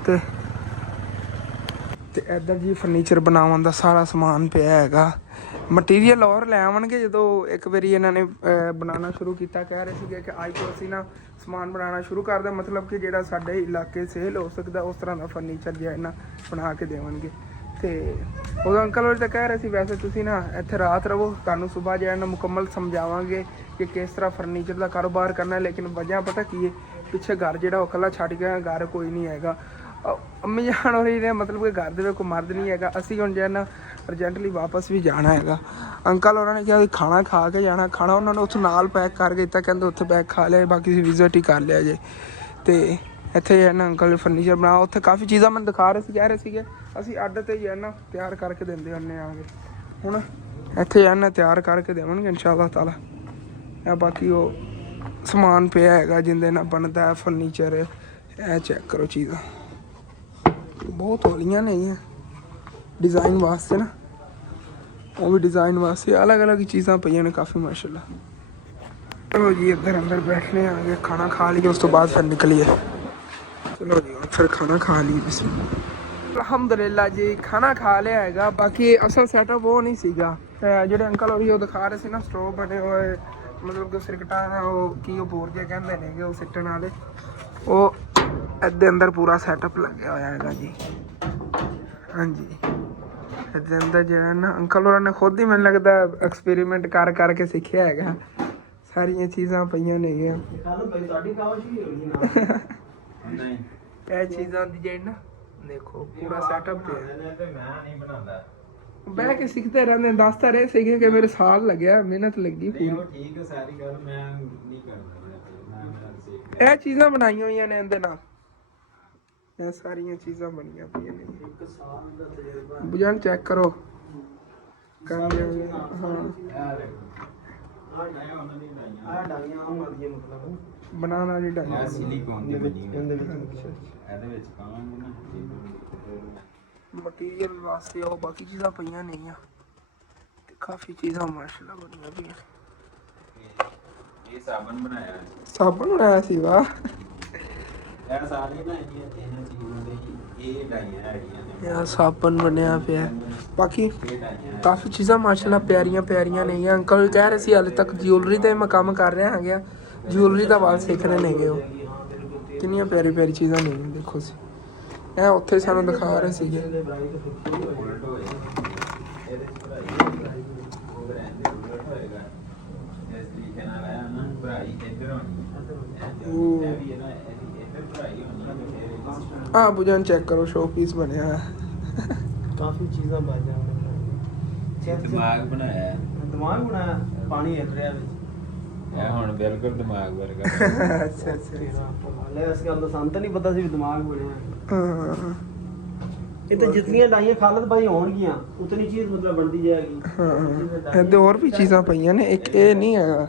ਤੇ ਇੱਧਰ ਜੀ ਫਰਨੀਚਰ ਬਣਾਉਣ ਦਾ ਸਾਰਾ ਸਮਾਨ ਪਿਆ ਹੈਗਾ। ਮਟੀਰੀਅਲ ਹੋਰ ਲੈ ਆਉਣਗੇ ਜਦੋਂ ਇੱਕ ਵਾਰੀ ਇਹਨਾਂ ਨੇ ਬਣਾਉਣਾ ਸ਼ੁਰੂ ਕੀਤਾ। ਕਹਿ ਰਹੇ ਸੀਗੇ ਕਿ ਅੱਜ ਤੋਂ ਅਸੀਂ ਨਾ ਸਮਾਨ ਬਣਾਉਣਾ ਸ਼ੁਰੂ ਕਰਦੇ, ਮਤਲਬ ਕਿ ਜਿਹੜਾ ਸਾਡੇ ਇਲਾਕੇ ਸੇਲ ਹੋ ਸਕਦਾ ਉਸ ਤਰ੍ਹਾਂ ਦਾ ਫਰਨੀਚਰ ਜਿਹੜਾ ਨਾ ਬਣਾ ਕੇ ਦੇਵਣਗੇ। ਤੇ ਉਦੋਂ ਅੰਕਲ ਹੋਰ ਤਾਂ ਕਹਿ ਰਹੇ ਸੀ ਵੈਸੇ ਤੁਸੀਂ ਨਾ ਇੱਥੇ ਰਾਤ ਰਹੋ, ਤੁਹਾਨੂੰ ਸਵੇਰ ਜਿਹੜਾ ਨਾ ਮੁਕੰਮਲ ਸਮਝਾਵਾਂਗੇ ਕਿ ਕਿਸ ਤਰ੍ਹਾਂ ਫਰਨੀਚਰ ਦਾ ਕਾਰੋਬਾਰ ਕਰਨਾ। ਲੇਕਿਨ ਵਜ੍ਹਾ ਪਤਾ ਕੀ ਹੈ, ਪਿੱਛੇ ਘਰ ਜਿਹੜਾ ਉਹ ਇਕੱਲਾ ਛੱਡ ਗਿਆ, ਘਰ ਕੋਈ ਨਹੀਂ ਹੈਗਾ। ਅੰਮੀ ਜਾਨ ਹੋ ਰਹੀ ਨੇ ਮਤਲਬ ਕਿ ਘਰ ਦੇ ਵਿੱਚ ਕੋਈ ਮਰਦ ਨਹੀਂ ਹੈਗਾ। ਅਸੀਂ ਹੁਣ ਜਿਹੜਾ ਨਾ ਅਰਜੈਂਟਲੀ ਵਾਪਸ ਵੀ ਜਾਣਾ ਹੈਗਾ। ਅੰਕਲ ਉਹਨਾਂ ਨੇ ਕਿਹਾ ਵੀ ਖਾਣਾ ਖਾ ਕੇ ਜਾਣਾ, ਖਾਣਾ ਉਹਨਾਂ ਨੇ ਉੱਥੋਂ ਨਾਲ ਪੈਕ ਕਰਕੇ ਦਿੱਤਾ, ਕਹਿੰਦੇ ਉੱਥੇ ਪੈਕ ਖਾ ਲਿਆ, ਬਾਕੀ ਤੁਸੀਂ ਵਿਜ਼ਿਟ ਹੀ ਕਰ ਲਿਆ ਜੇ। ਤੇ ਇੱਥੇ ਜਿਹੜਾ ਨਾ ਅੰਕਲ ਫਰਨੀਚਰ ਬਣਾ, ਉੱਥੇ ਕਾਫੀ ਚੀਜ਼ਾਂ ਮੈਨੂੰ ਦਿਖਾ ਰਹੇ ਸੀ, ਕਹਿ ਰਹੇ ਸੀਗੇ ਅਸੀਂ ਅੱਡ ਤੇ ਜਿਹੜਾ ਨਾ ਤਿਆਰ ਕਰਕੇ ਦਿੰਦੇ ਹੁੰਦੇ ਆਂਗੇ। ਹੁਣ ਇੱਥੇ ਜਿਹੜਾ ਨਾ ਤਿਆਰ ਕਰਕੇ ਦੇਵਾਂਗੇ ਇਨਸ਼ਾਅੱਲਾ ਤਾਲਾ। ਇਹ ਬਾਕੀ ਉਹ ਸਮਾਨ ਪਿਆ ਹੈਗਾ ਜਿੰਦੇ ਨਾਲ ਬਣਦਾ ਹੈ ਫਰਨੀਚਰ। ਇਹ ਚੈੱਕ ਕਰੋ, ਚੀਜ਼ਾਂ ਬਹੁਤ ਹੌਲੀਆਂ ਨੇ ਡਿਜ਼ਾਈਨ ਵਾਸਤੇ ਨਾ, ਉਹ ਵੀ ਡਿਜ਼ਾਈਨ ਵਾਸਤੇ ਅਲੱਗ ਅਲੱਗ ਚੀਜ਼ਾਂ ਪਈਆਂ ਨੇ ਕਾਫੀ ਮਾਸ਼ਾਅੱਲਾ। ਚਲੋ ਜੀ ਇੱਧਰ ਅੰਦਰ ਬੈਠਨੇ ਆਂਗੇ, ਖਾਣਾ ਖਾ ਲਈਏ ਉਸ ਤੋਂ ਬਾਅਦ ਫਿਰ ਨਿਕਲੀਏ। ਚਲੋ ਜੀ ਫਿਰ ਖਾਣਾ ਖਾ ਲਈਏ। ਅਲਹਮਦੁਲਿਲਾ ਜੀ ਖਾਣਾ ਖਾ ਲਿਆ ਹੈਗਾ। ਬਾਕੀ ਅਸਲ ਸੈਟਅਪ ਉਹ ਨਹੀਂ ਸੀਗਾ ਜਿਹੜੇ ਅੰਕਲ ਹੋਰੀ ਉਹ ਦਿਖਾ ਰਹੇ ਸੀ ਨਾ, ਸਟੋਵ ਬਣੇ ਹੋਏ ਮਤਲਬ ਕਿ ਸਿਰਕਟਾਂ ਉਹ ਕੀ ਉਹ ਬੋਰ ਜੇ ਕਹਿੰਦੇ ਨੇਗੇ ਉਹ ਸਿੱਟਣ ਵਾਲੇ, ਉਹ ਇਹਦੇ ਅੰਦਰ ਪੂਰਾ ਸੈਟਅਪ ਲੱਗਿਆ ਹੋਇਆ ਹੈਗਾ ਜੀ। ਹਾਂਜੀ ਇਹਦੇ ਅੰਦਰ ਜਿਹੜਾ ਨਾ ਅੰਕਲ ਹੋਰਾਂ ਨੇ ਖੁਦ ਹੀ ਮੈਨੂੰ ਲੱਗਦਾ ਐਕਸਪੈਰੀਮੈਂਟ ਕਰ ਕਰਕੇ ਸਿੱਖਿਆ ਹੈਗਾ। ਸਾਰੀਆਂ ਚੀਜ਼ਾਂ ਪਈਆਂ ਨੇਗੀਆਂ ਇਹ ਚੀਜ਼ਾਂ ਦੀ ਜਿਹੜੀ ਨਾ ਦੇਖੋ ਪੂਰਾ ਸੈਟਅਪ ਪਿਆ। ਬਹਿ ਕੇ ਸਿੱਖਦੇ ਰਹਿੰਦੇ, ਦੱਸਦਾ ਰਹੇ ਸੀਗੇ ਕਿ ਮੇਰੇ ਸਾਲ ਲੱਗਿਆ, ਮਿਹਨਤ ਲੱਗੀ ਪੂਰੀ। ਠੀਕ ਹੈ ਸਾਰੀ ਗੱਲ ਮੈਂ ਨਹੀਂ ਕਰਦਾ, ਇਹ ਚੀਜ਼ਾਂ ਬਣਾਈਆਂ ਹੋਈਆਂ ਨੇ ਇਹਦੇ ਨਾਲ, ਇਹ ਸਾਰੀਆਂ ਚੀਜ਼ਾਂ ਬਣੀਆਂ ਪਈਆਂ ਨੇ। ਇੱਕ ਸਾਲ ਦਾ ਤਜਰਬਾ ਬੁਝਣ ਚੈੱਕ ਕਰੋ ਕਰਾਂਗੇ। ਹਾਂ ਆਹ ਡਾਈਆਂ ਆਮ ਆਦੀਆਂ ਮਤਲਬ ਬਣਾਉਣ ਵਾਲੀ ਡਾਈ ਸਿਲੀਕੋਨ ਦੀ ਬਣੀ ਹੋਈ ਇਹਦੇ ਵਿੱਚ ਇਹਦੇ ਵਿੱਚ ਪਾਵਾਂਗੇ ਨਾ ਮਟੀਰੀਅਲ ਵਾਸਤੇ ਉਹ ਬਾਕੀ ਚੀਜ਼ਾਂ ਪਈਆਂ ਨਹੀਂ ਆ ਤੇ ਕਾਫੀ ਚੀਜ਼ਾਂ ਮਾਸ਼ਾਅੱਲਾ ਬਣੀਆਂ ਪਈਆਂ। ਇਹ ਸਾਬਣ ਬਣਾਇਆ, ਸਾਬਣ ਬਣਾਇਆ ਸੀ ਵਾਹ। ਇਹ ਸਾਰੀ ਨਾ ਇਹਨਾਂ ਚੀਜ਼ਾਂ ਦੇ ਇਹ ਡਾਈਆਂ ਹੈਗੀਆਂ ਨੇ। ਯਾਰ ਸਾਬਣ ਬਣਿਆ ਪਿਆ, ਬਾਕੀ ਇਹ ਡਾਈਆਂ ਕਾਫੀ ਚੀਜ਼ਾਂ ਮਾਸ਼ਾਅੱਲਾ ਪਿਆਰੀਆਂ ਪਿਆਰੀਆਂ ਨੇ। ਅੰਕਲ ਕਹਿ ਰਹੇ ਸੀ ਹਾਲੇ ਤੱਕ ਜਿਊਲਰੀ ਤੇ ਮੈਂ ਕੰਮ ਕਰ ਰਿਹਾ ਹੈਗਾ, ਜਿਊਲਰੀ ਦਾ ਵਾਲ ਸਿੱਖ ਰਹੇ ਨੇਗੇ। ਉਹ ਕਿੰਨੀਆਂ ਪਿਆਰੀ ਪਿਆਰੀ ਚੀਜ਼ਾਂ ਨੇ ਦੇਖੋ ਸੀ, ਇਹ ਉੱਥੇ ਸਾਨੂੰ ਦਿਖਾ ਰਹੇ ਸੀਗੇ। ਉਲਟ ਹੋਏ ਇਹਦੇ ਭਰਾਈ ਉਹ ਰਹਿੰਦੇ ਉਲਟ ਹੋਏਗਾ ਇਸ ਤਰੀਕੇ ਨਾਲ ਆਇਆ ਨਾ, ਭਰਾਈ ਇੱਧਰ ਹੋਣੀ ਇਹ ਵੀ ਹੈ ਨਾ, ਇੱਧਰ ਭਰਾਈ ਹੋਣੀ ਹੈ। ਹਾਂ ਬੁਝਣ ਚੈੱਕ ਕਰੋ, ਸ਼ੋ ਪੀਸ ਬਣਿਆ ਕਾਫੀ ਚੀਜ਼ਾਂ ਬਣ ਜਾਂਦੀਆਂ। ਦਿਮਾਗ ਬਣਾਇਆ, ਦਿਮਾਗ ਬਣਾਇਆ, ਪਾਣੀ ਹਿੱਲ ਰਿਹਾ ਵਿੱਚ। ਇਹ ਹੁਣ ਬਿਲਕੁਲ ਦਿਮਾਗ ਵਰਗਾ। ਅੱਛਾ ਅੱਛਾ ਲੈ ਇਸ ਗੱਲ ਦਾ ਸਾਨੂੰ ਤਾਂ ਨਹੀਂ ਪਤਾ ਸੀ ਵੀ ਦਿਮਾਗ ਬਣਿਆ। ਹਾਂ ਇਹ ਤਾਂ ਜਿਤਨੀਆਂ ਡਾਈਆਂ ਖਾਲਦ ਭਾਈ ਹੋਣਗੀਆਂ ਉਤਨੀ ਚੀਜ਼ ਮਤਲਬ ਬਣਦੀ ਜਾਏਗੀ। ਹਾਂ ਇਹਦੇ ਹੋਰ ਵੀ ਚੀਜ਼ਾਂ ਪਈਆਂ ਨੇ, ਇੱਕ ਇਹ ਨਹੀਂ ਹੈਗਾ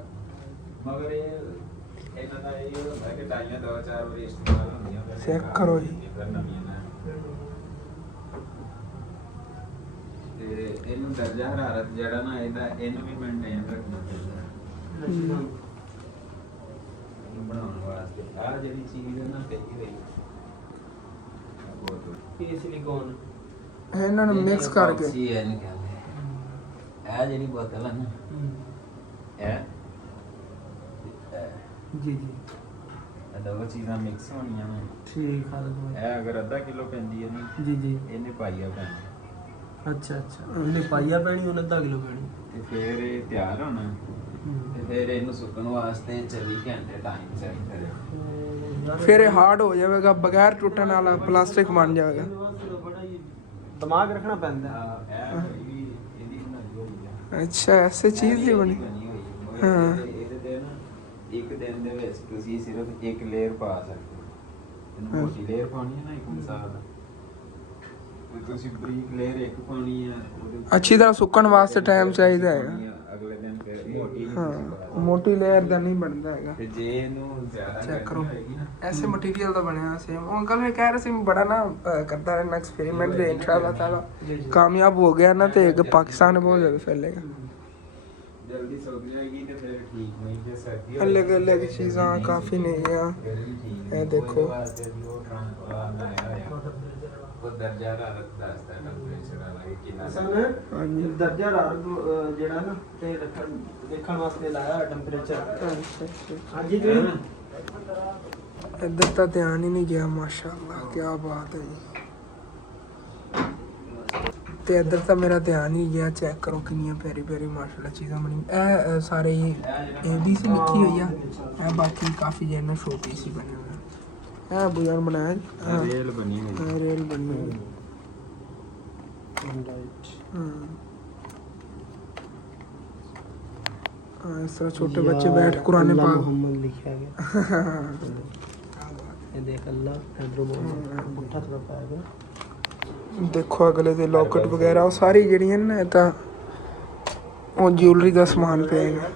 ਮਗਰ ਇਹ ਇਹਨਾਂ ਦਾ ਇਹ ਹੁੰਦਾ ਕਿ ਡਾਈਆਂ ਦੋ ਚਾਰ ਵਾਰੀ ਇਸਤੇਮਾਲ ਹੁੰਦੀਆਂ। ਚੈੱਕ ਕਰੋ ਜੀ। ਤੇ ਇਹਨੂੰ ਦਰਜਾ ਹਰਾਰਤ ਜਿਹੜਾ ਨਾ ਇਹਦਾ ਇਹਨੂੰ ਵੀ ਮੇਨਟੇਨ ਰੱਖਣਾ ਚਾਹੀਦਾ ਇਹਨੂੰ ਬਣਾਉਣ ਵਾਸਤੇ। ਆਹ ਜਿਹੜੀ ਚੀਜ਼ ਹੈ ਨਾ ਪਈ ਰਹੀ ਇਹ ਸਿਲੀਕੋਨ ਇਹਨਾਂ ਨੂੰ ਮਿਕਸ ਕਰਕੇ ਸੀ ਇਹਨੂੰ ਕਹਿੰਦੇ। ਇਹ ਜਿਹੜੀ ਬੋਤਲ ਹੈ ਨਾ ਇਹ ਜੀ ਜੀ ਇਹ ਦੋ ਚੀਜ਼ਾਂ ਮਿਕਸ ਹੋਣੀਆਂ ਨੇ। ਠੀਕ ਖਾਲਦ ਭਾਈ ਇਹ ਅਗਰ ਅੱਧਾ ਕਿਲੋ ਪੈਂਦੀ ਹੈ ਨਾ ਜੀ ਜੀ ਇਹਨੇ ਪਾਈਆ ਪੈਣਾ। ਅੱਛਾ ਅੱਛਾ ਉਹਨੇ ਪਾਈਆ ਪੈਣੀ, ਉਹਨੇ ਅੱਧਾ ਕਿਲੋ ਪੈਣੀ। ਤੇ ਫਿਰ ਇਹ ਤਿਆਰ ਹੋਣਾ ਤੇ ਫਿਰ ਇਹਨੂੰ ਸੁੱਕਣ ਵਾਸਤੇ 24 ਘੰਟੇ ਟਾਈਮ ਚਾਹੀਦਾ ਹੈ। ਫਿਰ ਇਹ ਹਾਰਡ ਹੋ ਜਾਵੇਗਾ, ਬਗੈਰ ਟੁੱਟਣ ਵਾਲਾ ਪਲਾਸਟਿਕ ਬਣ ਜਾਵੇਗਾ। ਬੜਾ ਹੀ ਦਿਮਾਗ ਰੱਖਣਾ ਪੈਂਦਾ। ਇਹਦੀ ਬਣਾਈ ਹੋਈ ਆ। ਅੱਛਾ ਐਸੇ ਚੀਜ਼ ਦੀ ਬਣੀ। ਹਾਂ। ਇਹਦੇ ਤੇ ਨਾ ਇੱਕ ਦਿਨ ਦੇ ਵਿੱਚ ਤੁਸੀਂ ਸਿਰਫ ਇੱਕ ਲੇਅਰ ਪਾ ਸਕਦੇ ਹੋ। ਇਹਨੂੰ ਮੋਟੀ ਲੇਅਰ ਪਾਉਣੀ ਹੈ ਨਾ ਇੱਕ ਮਿਸਾਲ ਤੇ ਤੁਸੀਂ ਬਰੀਕ ਲੇਅਰ ਇੱਕ ਪਾਉਣੀ ਹੈ, ਉਹਦੇ ਉੱਤੇ ਅੱਛੀ ਤਰ੍ਹਾਂ ਸੁੱਕਣ ਵਾਸਤੇ ਟਾਈਮ ਚਾਹੀਦਾ ਹੈਗਾ। ਪਾਉਣੀ ਆ, ਅਗਲੇ ਦਿਨ ਫਿਰ ਮੋਟੀ ਨਹੀਂ ਹਾਂ ਤੁਸੀਂ ਪਾ ਮੋਟੀ ਲੇਅਰ ਦਾ ਨਹੀਂ ਬਣਦਾ ਹੈਗਾ। ਤੇ ਜੇ ਇਹਨੂੰ ਜ਼ਿਆਦਾ ਚੈੱਕ ਕਰੋ ਹੋਏਗੀ ਨਾ ਐਸੇ ਮਟੀਰੀਅਲ ਦਾ ਬਣਿਆ ਸੇਮ। ਉਹ ਅੰਕਲ ਨੇ ਕਹਿ ਰਹੇ ਸੀ ਬੜਾ ਨਾ ਕਰਦਾ ਰਹਿਣਾ ਐਕਸਪੈਰੀਮੈਂਟ ਵੀ ਇਨਸ਼ਾਅੱਲਾਹ ਤਾਲਾ ਕਾਮਯਾਬ ਹੋ ਗਿਆ ਨਾ ਤੇ ਪਾਕਿस्तान में बहुत ज़्यादा फैलेगा। ਜਲਦੀ ਸੁੱਕ ਜਾਏਗੀ ਤੇ ਫਿਰ ਠੀਕ ਨਹੀਂ ਤੇ ਸਰਦੀ ਹੋ अलग अलग चीज़ां काफ़ी नहीं है। ਫਿਰ ਵੀ ਠੀਕ ਇਹ ਦੇਖੋ। ਉਹਦੇ ਵਾਸਤੇ ਵੀ ਉਹ ਟਰੰਕ ਵਾਲਾ ਬਣਾਇਆ ਹੋਇਆ। ਉਹ ਦਰਜਾ ਹਰਾਰਤ ਦੱਸਦਾ ਟੈਂਪਰੇਚਰ ਵਾਲਾ ਕਿ ਕਿੰਨਾ ਹਾਂਜੀ। ਦਰਜਾ ਹਰਾਰਤ ਜਿਹੜਾ ਨਾ ਤੇ ਦੇਖਣ ਵਾਸਤੇ ਲਾਇਆ ਟੈਂਪਰੇਚਰ। अच्छा अच्छा ਹਾਂਜੀ ਜੀ। इधर तो ध्यान ही नहीं गया माशाल्लाह क्या बात है जी। ਤੇ ਇੱਧਰ ਤਾਂ ਮੇਰਾ ਧਿਆਨ ਹੀ ਗਿਆ। ਚੈੱਕ ਕਰੋ ਕਿੰਨੀਆਂ ਪਿਆਰੀ ਪਿਆਰੀ ਮਾਸ਼ਾਅੱਲਾ ਚੀਜ਼ਾਂ ਬਣੀਆਂ। ਇਹ ਸਾਰੇ ਇਹਦੀ ਸੀ ਲਿਖੀ ਹੋਈ ਆ। ਇਹ ਬਾਕੀ ਕਾਫੀ ਜਿਹਨਾਂ ਛੋਟੀ ਸੀ ਬਣੇ ਹੋਏ। ਇਹ ਬੁਝਾਨ ਬਣਾਇਆ ਰੇਲ ਬਣੀ ਹੋਈ ਰੇਲ ਬਣੀ ਹੋਈ। हाँ इस तरह छोटे बच्चे बैठ कुरान पाक मोहम्मद लिखा गया। ये देख अल्लाह इधर मोहम्मद पुट्ठा थोड़ा पाएगा। ਦੇਖੋ ਅਗਲੇ ਦੇ ਲੋਕਟ ਵਗੈਰਾ ਉਹ ਸਾਰੀ ਜਿਹੜੀਆਂ ਨੇ ਇਹ ਤਾਂ ਉਹ ਜਿਊਲਰੀ ਦਾ ਸਮਾਨ ਪਏਗਾ।